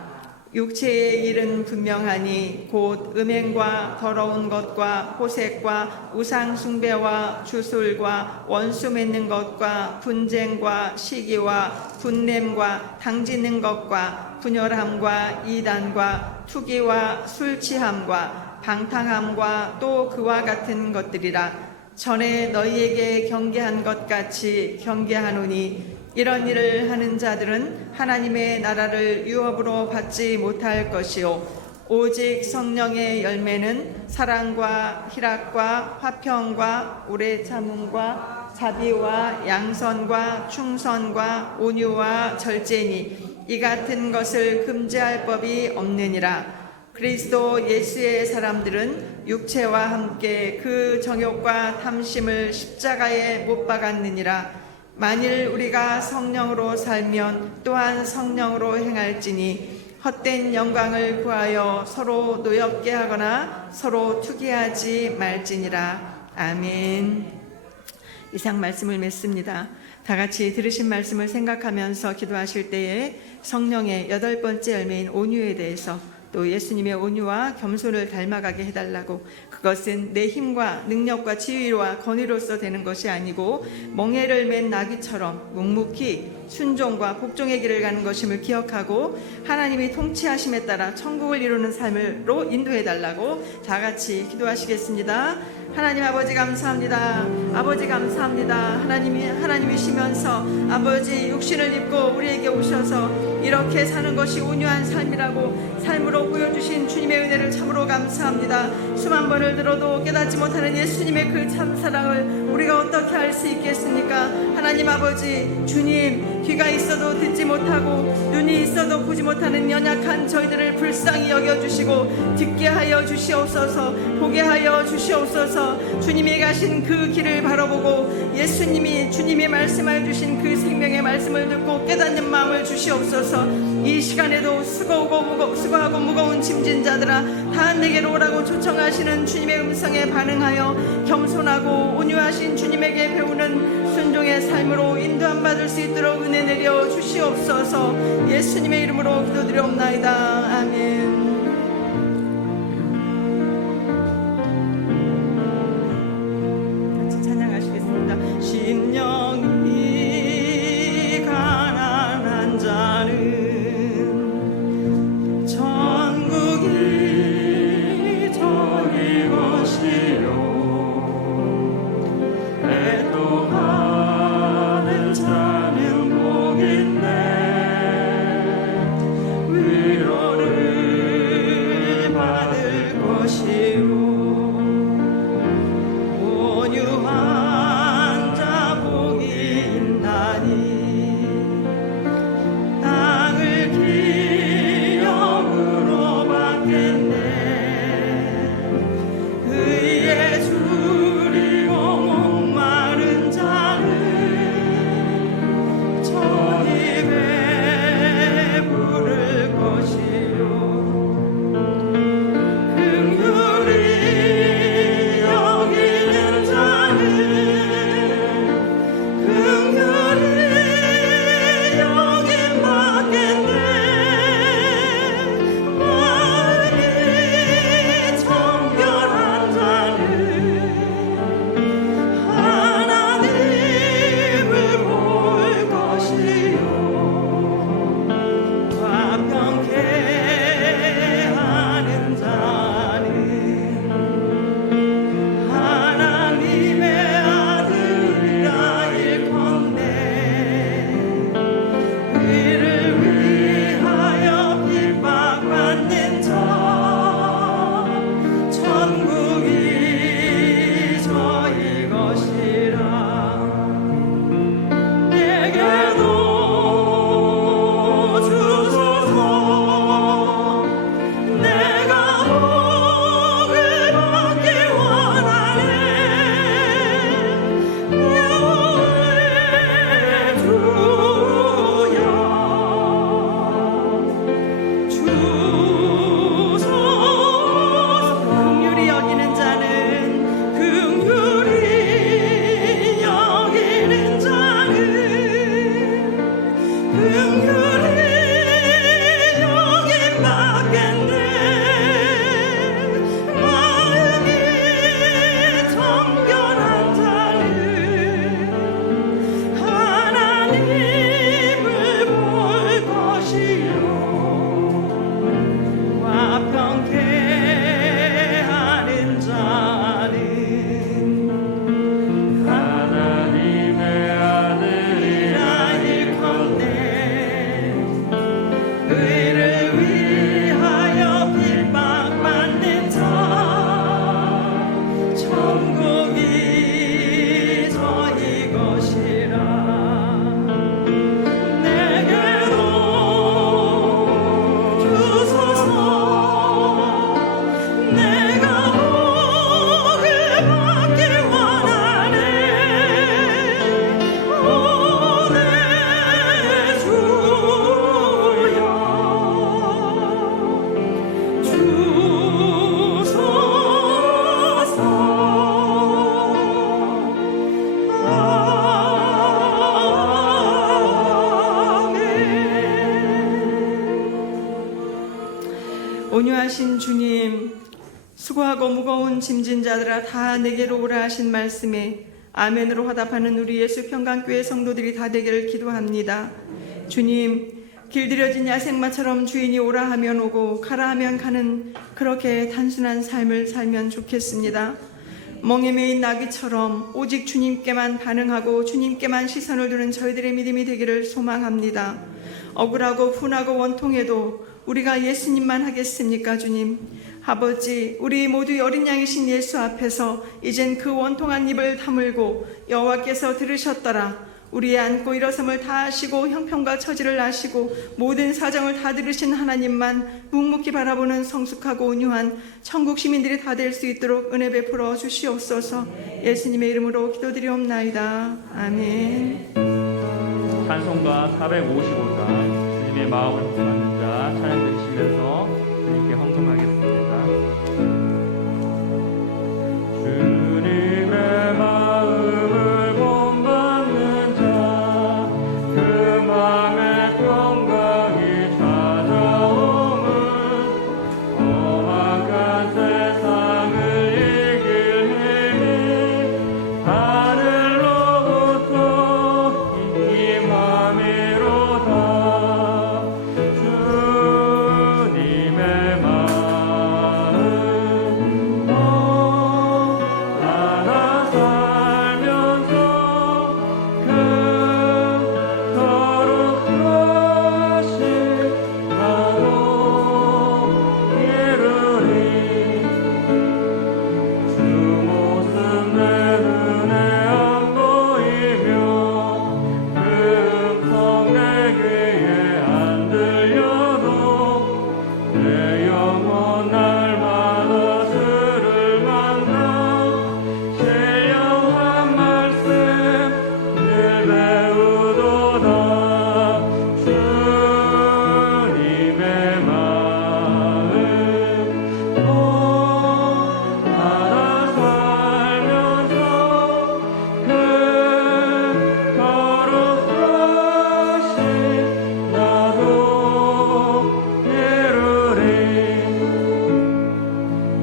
육체의 일은 분명하니 곧 음행과 더러운 것과 호색과 우상 숭배와 주술과 원수 맺는 것과 분쟁과 시기와 분냄과 당지는 것과 분열함과 이단과 투기와 술 취함과 방탕함과 또 그와 같은 것들이라. 전에 너희에게 경계한 것 같이 경계하노니 이런 일을 하는 자들은 하나님의 나라를 유업으로 받지 못할 것이요 오직 성령의 열매는 사랑과 희락과 화평과 오래 참음과 자비와 양선과 충선과 온유와 절제니 이 같은 것을 금지할 법이 없느니라. 그리스도 예수의 사람들은 육체와 함께 그 정욕과 탐심을 십자가에 못 박았느니라. 만일 우리가 성령으로 살면 또한 성령으로 행할지니 헛된 영광을 구하여 서로 노엽게 하거나 서로 투기하지 말지니라. 아멘. 이상 말씀을 맺습니다. 다 같이 들으신 말씀을 생각하면서 기도하실 때에 성령의 8번째 열매인 온유에 대해서 또 예수님의 온유와 겸손을 닮아가게 해달라고, 그것은 내 힘과 능력과 지위와 권위로서 되는 것이 아니고 멍에를 맨 나귀처럼 묵묵히 순종과 복종의 길을 가는 것임을 기억하고 하나님이 통치하심에 따라 천국을 이루는 삶으로 인도해달라고 다 같이 기도하시겠습니다. 하나님 아버지 감사합니다. 아버지 감사합니다. 하나님이시면서 아버지 육신을 입고 우리에게 오셔서 이렇게 사는 것이 온유한 삶이라고 삶으로 보여주신 주님의 은혜를 참으로 감사합니다. 수만 번을 들어도 깨닫지 못하는 예수님의 그 참사랑을 우리가 어떻게 알 수 있겠습니까? 하나님 아버지, 주님, 귀가 있어도 듣지 못하고 눈이 있어도 보지 못하는 연약한 저희들을 불쌍히 여겨주시고 듣게 하여 주시옵소서, 보게 하여 주시옵소서. 주님이 가신 그 길을 바라보고 예수님이 주님이 말씀하여 주신 그 생명의 말씀을 듣고 깨닫는 마음을 주시옵소서. 이 시간에도 수고하고 무거운 짐진 자들아 다 내게로 오라고 초청하시는 주님의 음성에 반응하여 겸손하고 온유하신 주님에게 배우는 순종의 삶으로 인도함 받을 수 있도록 은혜 내려 주시옵소서. 예수님의 이름으로 기도드리옵나이다. 아멘. 같이 찬양하시겠습니다. 심령이 가난한 자는 천국이 저희 것이요 애통하는 자는 복인데 위로를 인자하신 주님, 수고하고 무거운 짐진 자들아 다 내게로 오라 하신 말씀에 아멘으로 화답하는 우리 예수 평강교회 성도들이 다 되기를 기도합니다. 주님, 길들여진 야생마처럼 주인이 오라 하면 오고 가라 하면 가는 그렇게 단순한 삶을 살면 좋겠습니다. 멍에 매인 나귀처럼 오직 주님께만 반응하고 주님께만 시선을 두는 저희들의 믿음이 되기를 소망합니다. 억울하고 분하고 원통해도 우리가 예수님만 하겠습니까, 주님? 아버지, 우리 모두 어린 양이신 예수 앞에서 이젠 그 원통한 입을 다물고 여호와께서 들으셨더라, 우리의 안고 일어섬을 다 아시고 형편과 처지를 아시고 모든 사정을 다 들으신 하나님만 묵묵히 바라보는 성숙하고 온유한 천국 시민들이 다 될 수 있도록 은혜 베풀어 주시옵소서. 예수님의 이름으로 기도드리옵나이다. 아멘. 찬송가 455장 주님의 마음을 품는 자 찬양 드리시면서 주님께 헌금하겠습니다. 주님의 마음을 본받는 자, 그 맘에 평강이 찾아오면 험악한 세상을 이길 힘이 하늘로부터 임함이로다. 주님의 마음 하나 살면서 그 거룩하신 나도 이루리. 주 모습 내 눈에 안 보이며 그 음성 내 귀에 안 들려도 내 영혼 날마다 주를 만나 신령한 말씀 늘 배우도다. 주님의 마음 하나 살면서 그 거룩하신 나도 이루리.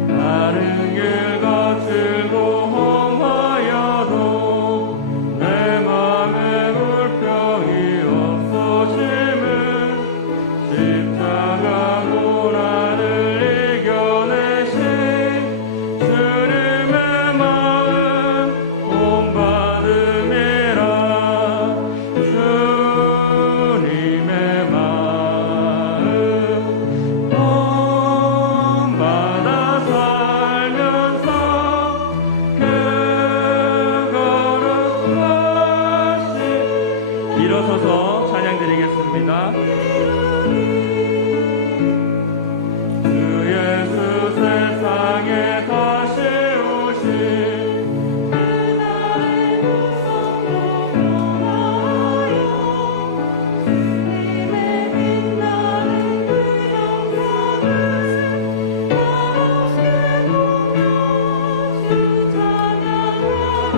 다른 길 거칠고 험하여도 내 맘에 불평이 없어짐은 십자가 고난을 이겨내신 주님의 마음 본받음이라. 주님의 마음 본받아 살면서 그 거룩하신. 일어서서 찬양 드리겠습니다. 주 예수 세상에 다시 오신 그날의 구속으로 변하여 주님의 빛나는 그 영광을 나오시고 주 찬양하리.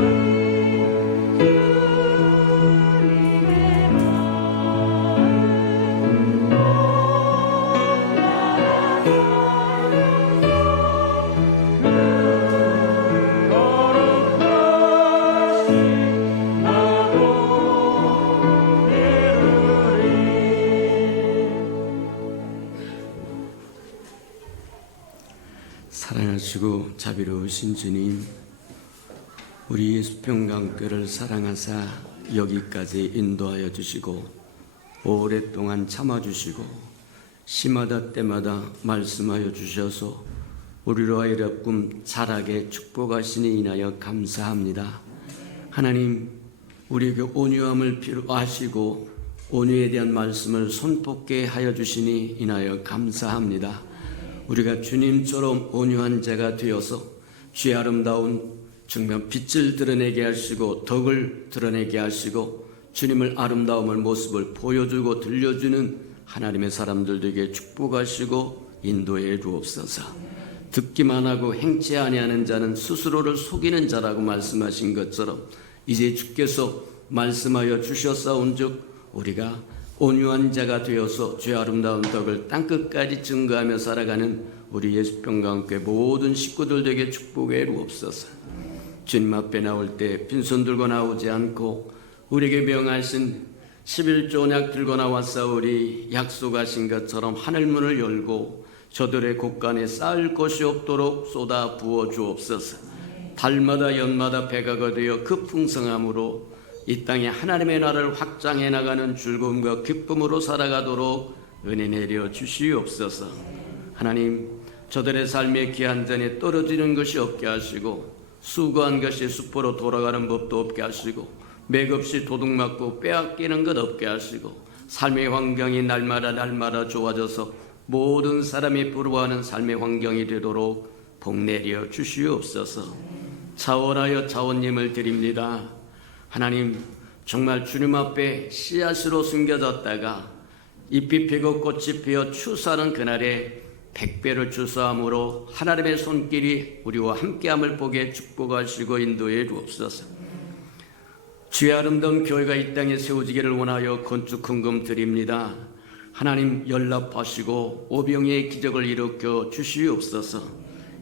주님의 마음 거룩하신 나도 이루리. 사랑하시고 자비로우신 주님, 우리 예수 평강교를 사랑하사 여기까지 인도하여 주시고 오랫동안 참아주시고 시마다 때마다 말씀하여 주셔서 우리로 하여금 자라게 축복하시니 인하여 감사합니다. 하나님, 우리에게 온유함을 필요하시고 온유에 대한 말씀을 손꼽게 하여 주시니 인하여 감사합니다. 우리가 주님처럼 온유한 자가 되어서 주의 아름다운 정말 빛을 드러내게 하시고 덕을 드러내게 하시고 주님을 아름다움을 모습을 보여주고 들려주는 하나님의 사람들 되게 축복하시고 인도해 주옵소서. 듣기만 하고 행치 아니하는 자는 스스로를 속이는 자라고 말씀하신 것처럼 이제 주께서 말씀하여 주셨사온즉 우리가 온유한 자가 되어서 주의 아름다운 덕을 땅끝까지 증거하며 살아가는 우리 예수병과 함께 모든 식구들에게 축복해 주옵소서. 주님 앞에 나올 때 빈손 들고 나오지 않고 우리에게 명하신 11조 언약 들고 나왔사오리 약속하신 것처럼 하늘문을 열고 저들의 곳간에 쌓을 것이 없도록 쏟아 부어 주옵소서. 달마다 연마다 배가 거되어 그 풍성함으로 이 땅에 하나님의 나라를 확장해 나가는 즐거움과 기쁨으로 살아가도록 은혜 내려 주시옵소서. 하나님, 저들의 삶의 귀한 잔에 떨어지는 것이 없게 하시고 수고한 것이 수포로 돌아가는 법도 없게 하시고 맥없이 도둑맞고 빼앗기는 것 없게 하시고 삶의 환경이 날마다 좋아져서 모든 사람이 부러워하는 삶의 환경이 되도록 복 내려 주시옵소서. 차원하여 차원님을 드립니다. 하나님, 정말 주님 앞에 씨앗으로 숨겨졌다가 잎이 피고 꽃이 피어 추수하는 그날에 100배를 추수함으로 하나님의 손길이 우리와 함께함을 보게 축복하시고 인도해 주옵소서. 주의 아름다운 교회가 이 땅에 세워지기를 원하여 건축 헌금 드립니다. 하나님, 연락하시고 오병이의 기적을 일으켜 주시옵소서.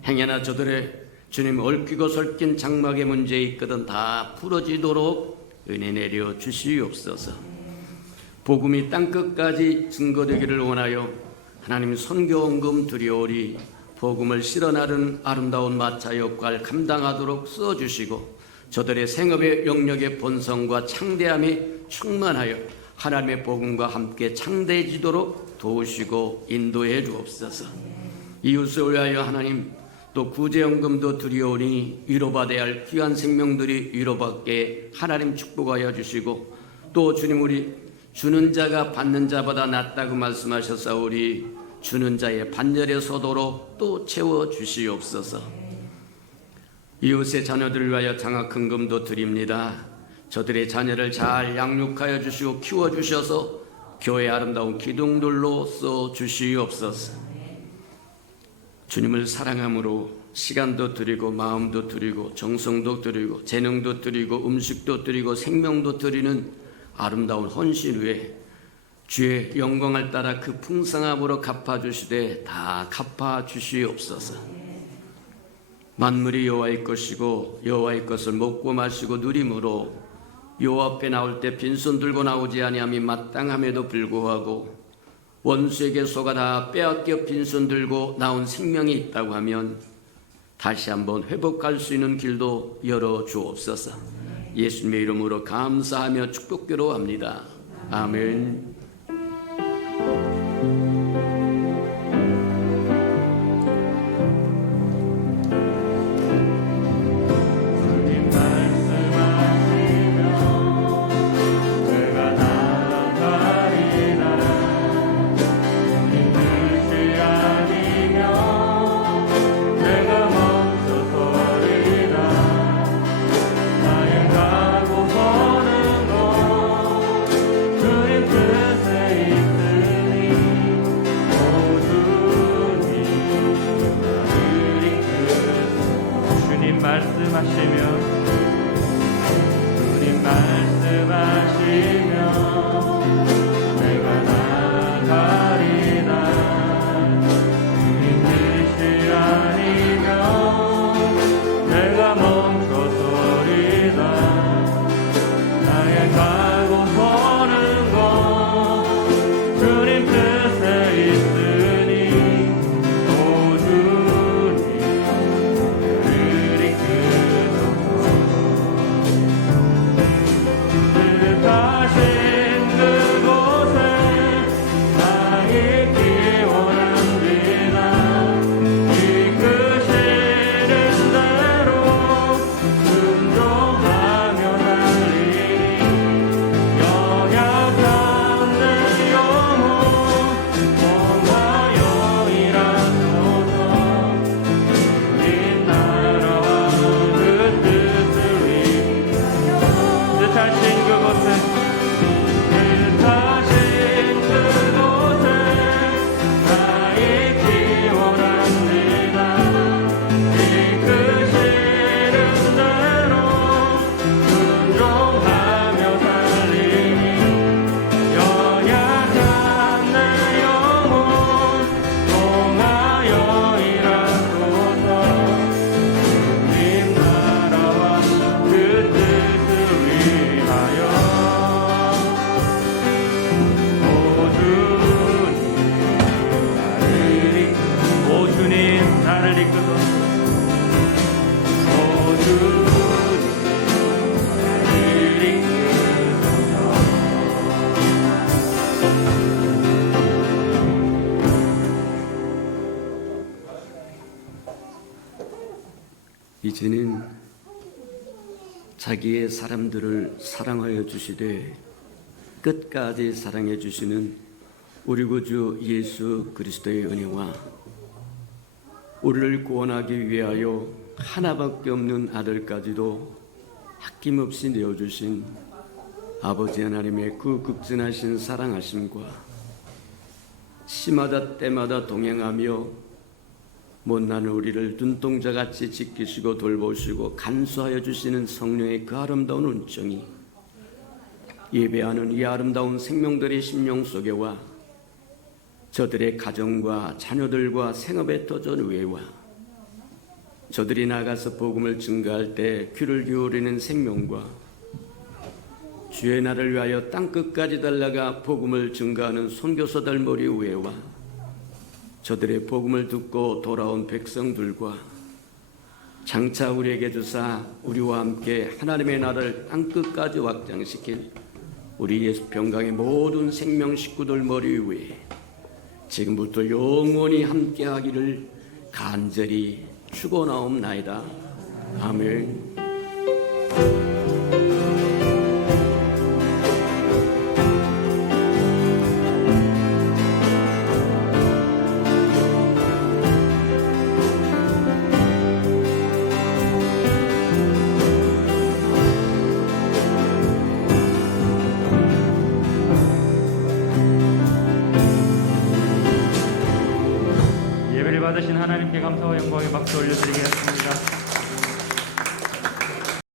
행여나 저들의 주님 얽히고 설킨 장막의 문제 있거든 다 풀어지도록 은혜 내려 주시옵소서. 복음이 땅끝까지 증거되기를 원하여 하나님 선교헌금 드리오리 복음을 실어나르는 아름다운 마차 역할 감당하도록 써주시고 저들의 생업의 영역의 본성과 창대함에 충만하여 하나님의 복음과 함께 창대해지도록 도우시고 인도해 주옵소서. 이웃을 위하여 하나님 또 구제연금도 드리오니 위로받아야 할 귀한 생명들이 위로받게 하나님 축복하여 주시고 또 주님 우리 주는 자가 받는 자보다 낫다고 말씀하셨사오리 주는 자의 반열에 서도록 또 채워 주시옵소서. 이웃의 자녀들을 위하여 장학헌금도 드립니다. 저들의 자녀를 잘 양육하여 주시고 키워주셔서 교회의 아름다운 기둥들로 써 주시옵소서. 주님을 사랑함으로 시간도 드리고 마음도 드리고 정성도 드리고 재능도 드리고 음식도 드리고 생명도 드리는 아름다운 헌신 후에 주의 영광을 따라 그 풍성함으로 갚아주시되 다 갚아주시옵소서. 만물이 여호와의 것이고 여호와의 것을 먹고 마시고 누림으로 여호와 앞에 나올 때 빈손 들고 나오지 아니함이 마땅함에도 불구하고 원수에게 속아 다 빼앗겨 빈손 들고 나온 생명이 있다고 하면 다시 한번 회복할 수 있는 길도 열어 주옵소서. 예수님의 이름으로 감사하며 축복기로 합니다. 아멘. 이제는 자기의 사람들을 사랑하여 주시되 끝까지 사랑해 주시는 우리 구주 예수 그리스도의 은혜와 우리를 구원하기 위하여 하나밖에 없는 아들까지도 아낌없이 내어주신 아버지 하나님의 그 극진하신 사랑하심과 시마다 때마다 동행하며 못난 우리를 눈동자같이 지키시고 돌보시고 간수하여 주시는 성령의 그 아름다운 은총이 예배하는 이 아름다운 생명들의 심령 속에와 저들의 가정과 자녀들과 생업에 터전 외와 저들이 나가서 복음을 증거할 때 귀를 기울이는 생명과 주의 날을 위하여 땅끝까지 달려가 복음을 증거하는 선교사들 머리 위에와 저들의 복음을 듣고 돌아온 백성들과 장차 우리에게 주사 우리와 함께 하나님의 나라를 땅끝까지 확장시킬 우리 예수 평강의 모든 생명 식구들 머리 위에 지금부터 영원히 함께하기를 간절히 축원하옵나이다. 아멘. 예배를 받으신 하나님께 감사와 영광의 박수 올려드리겠습니다.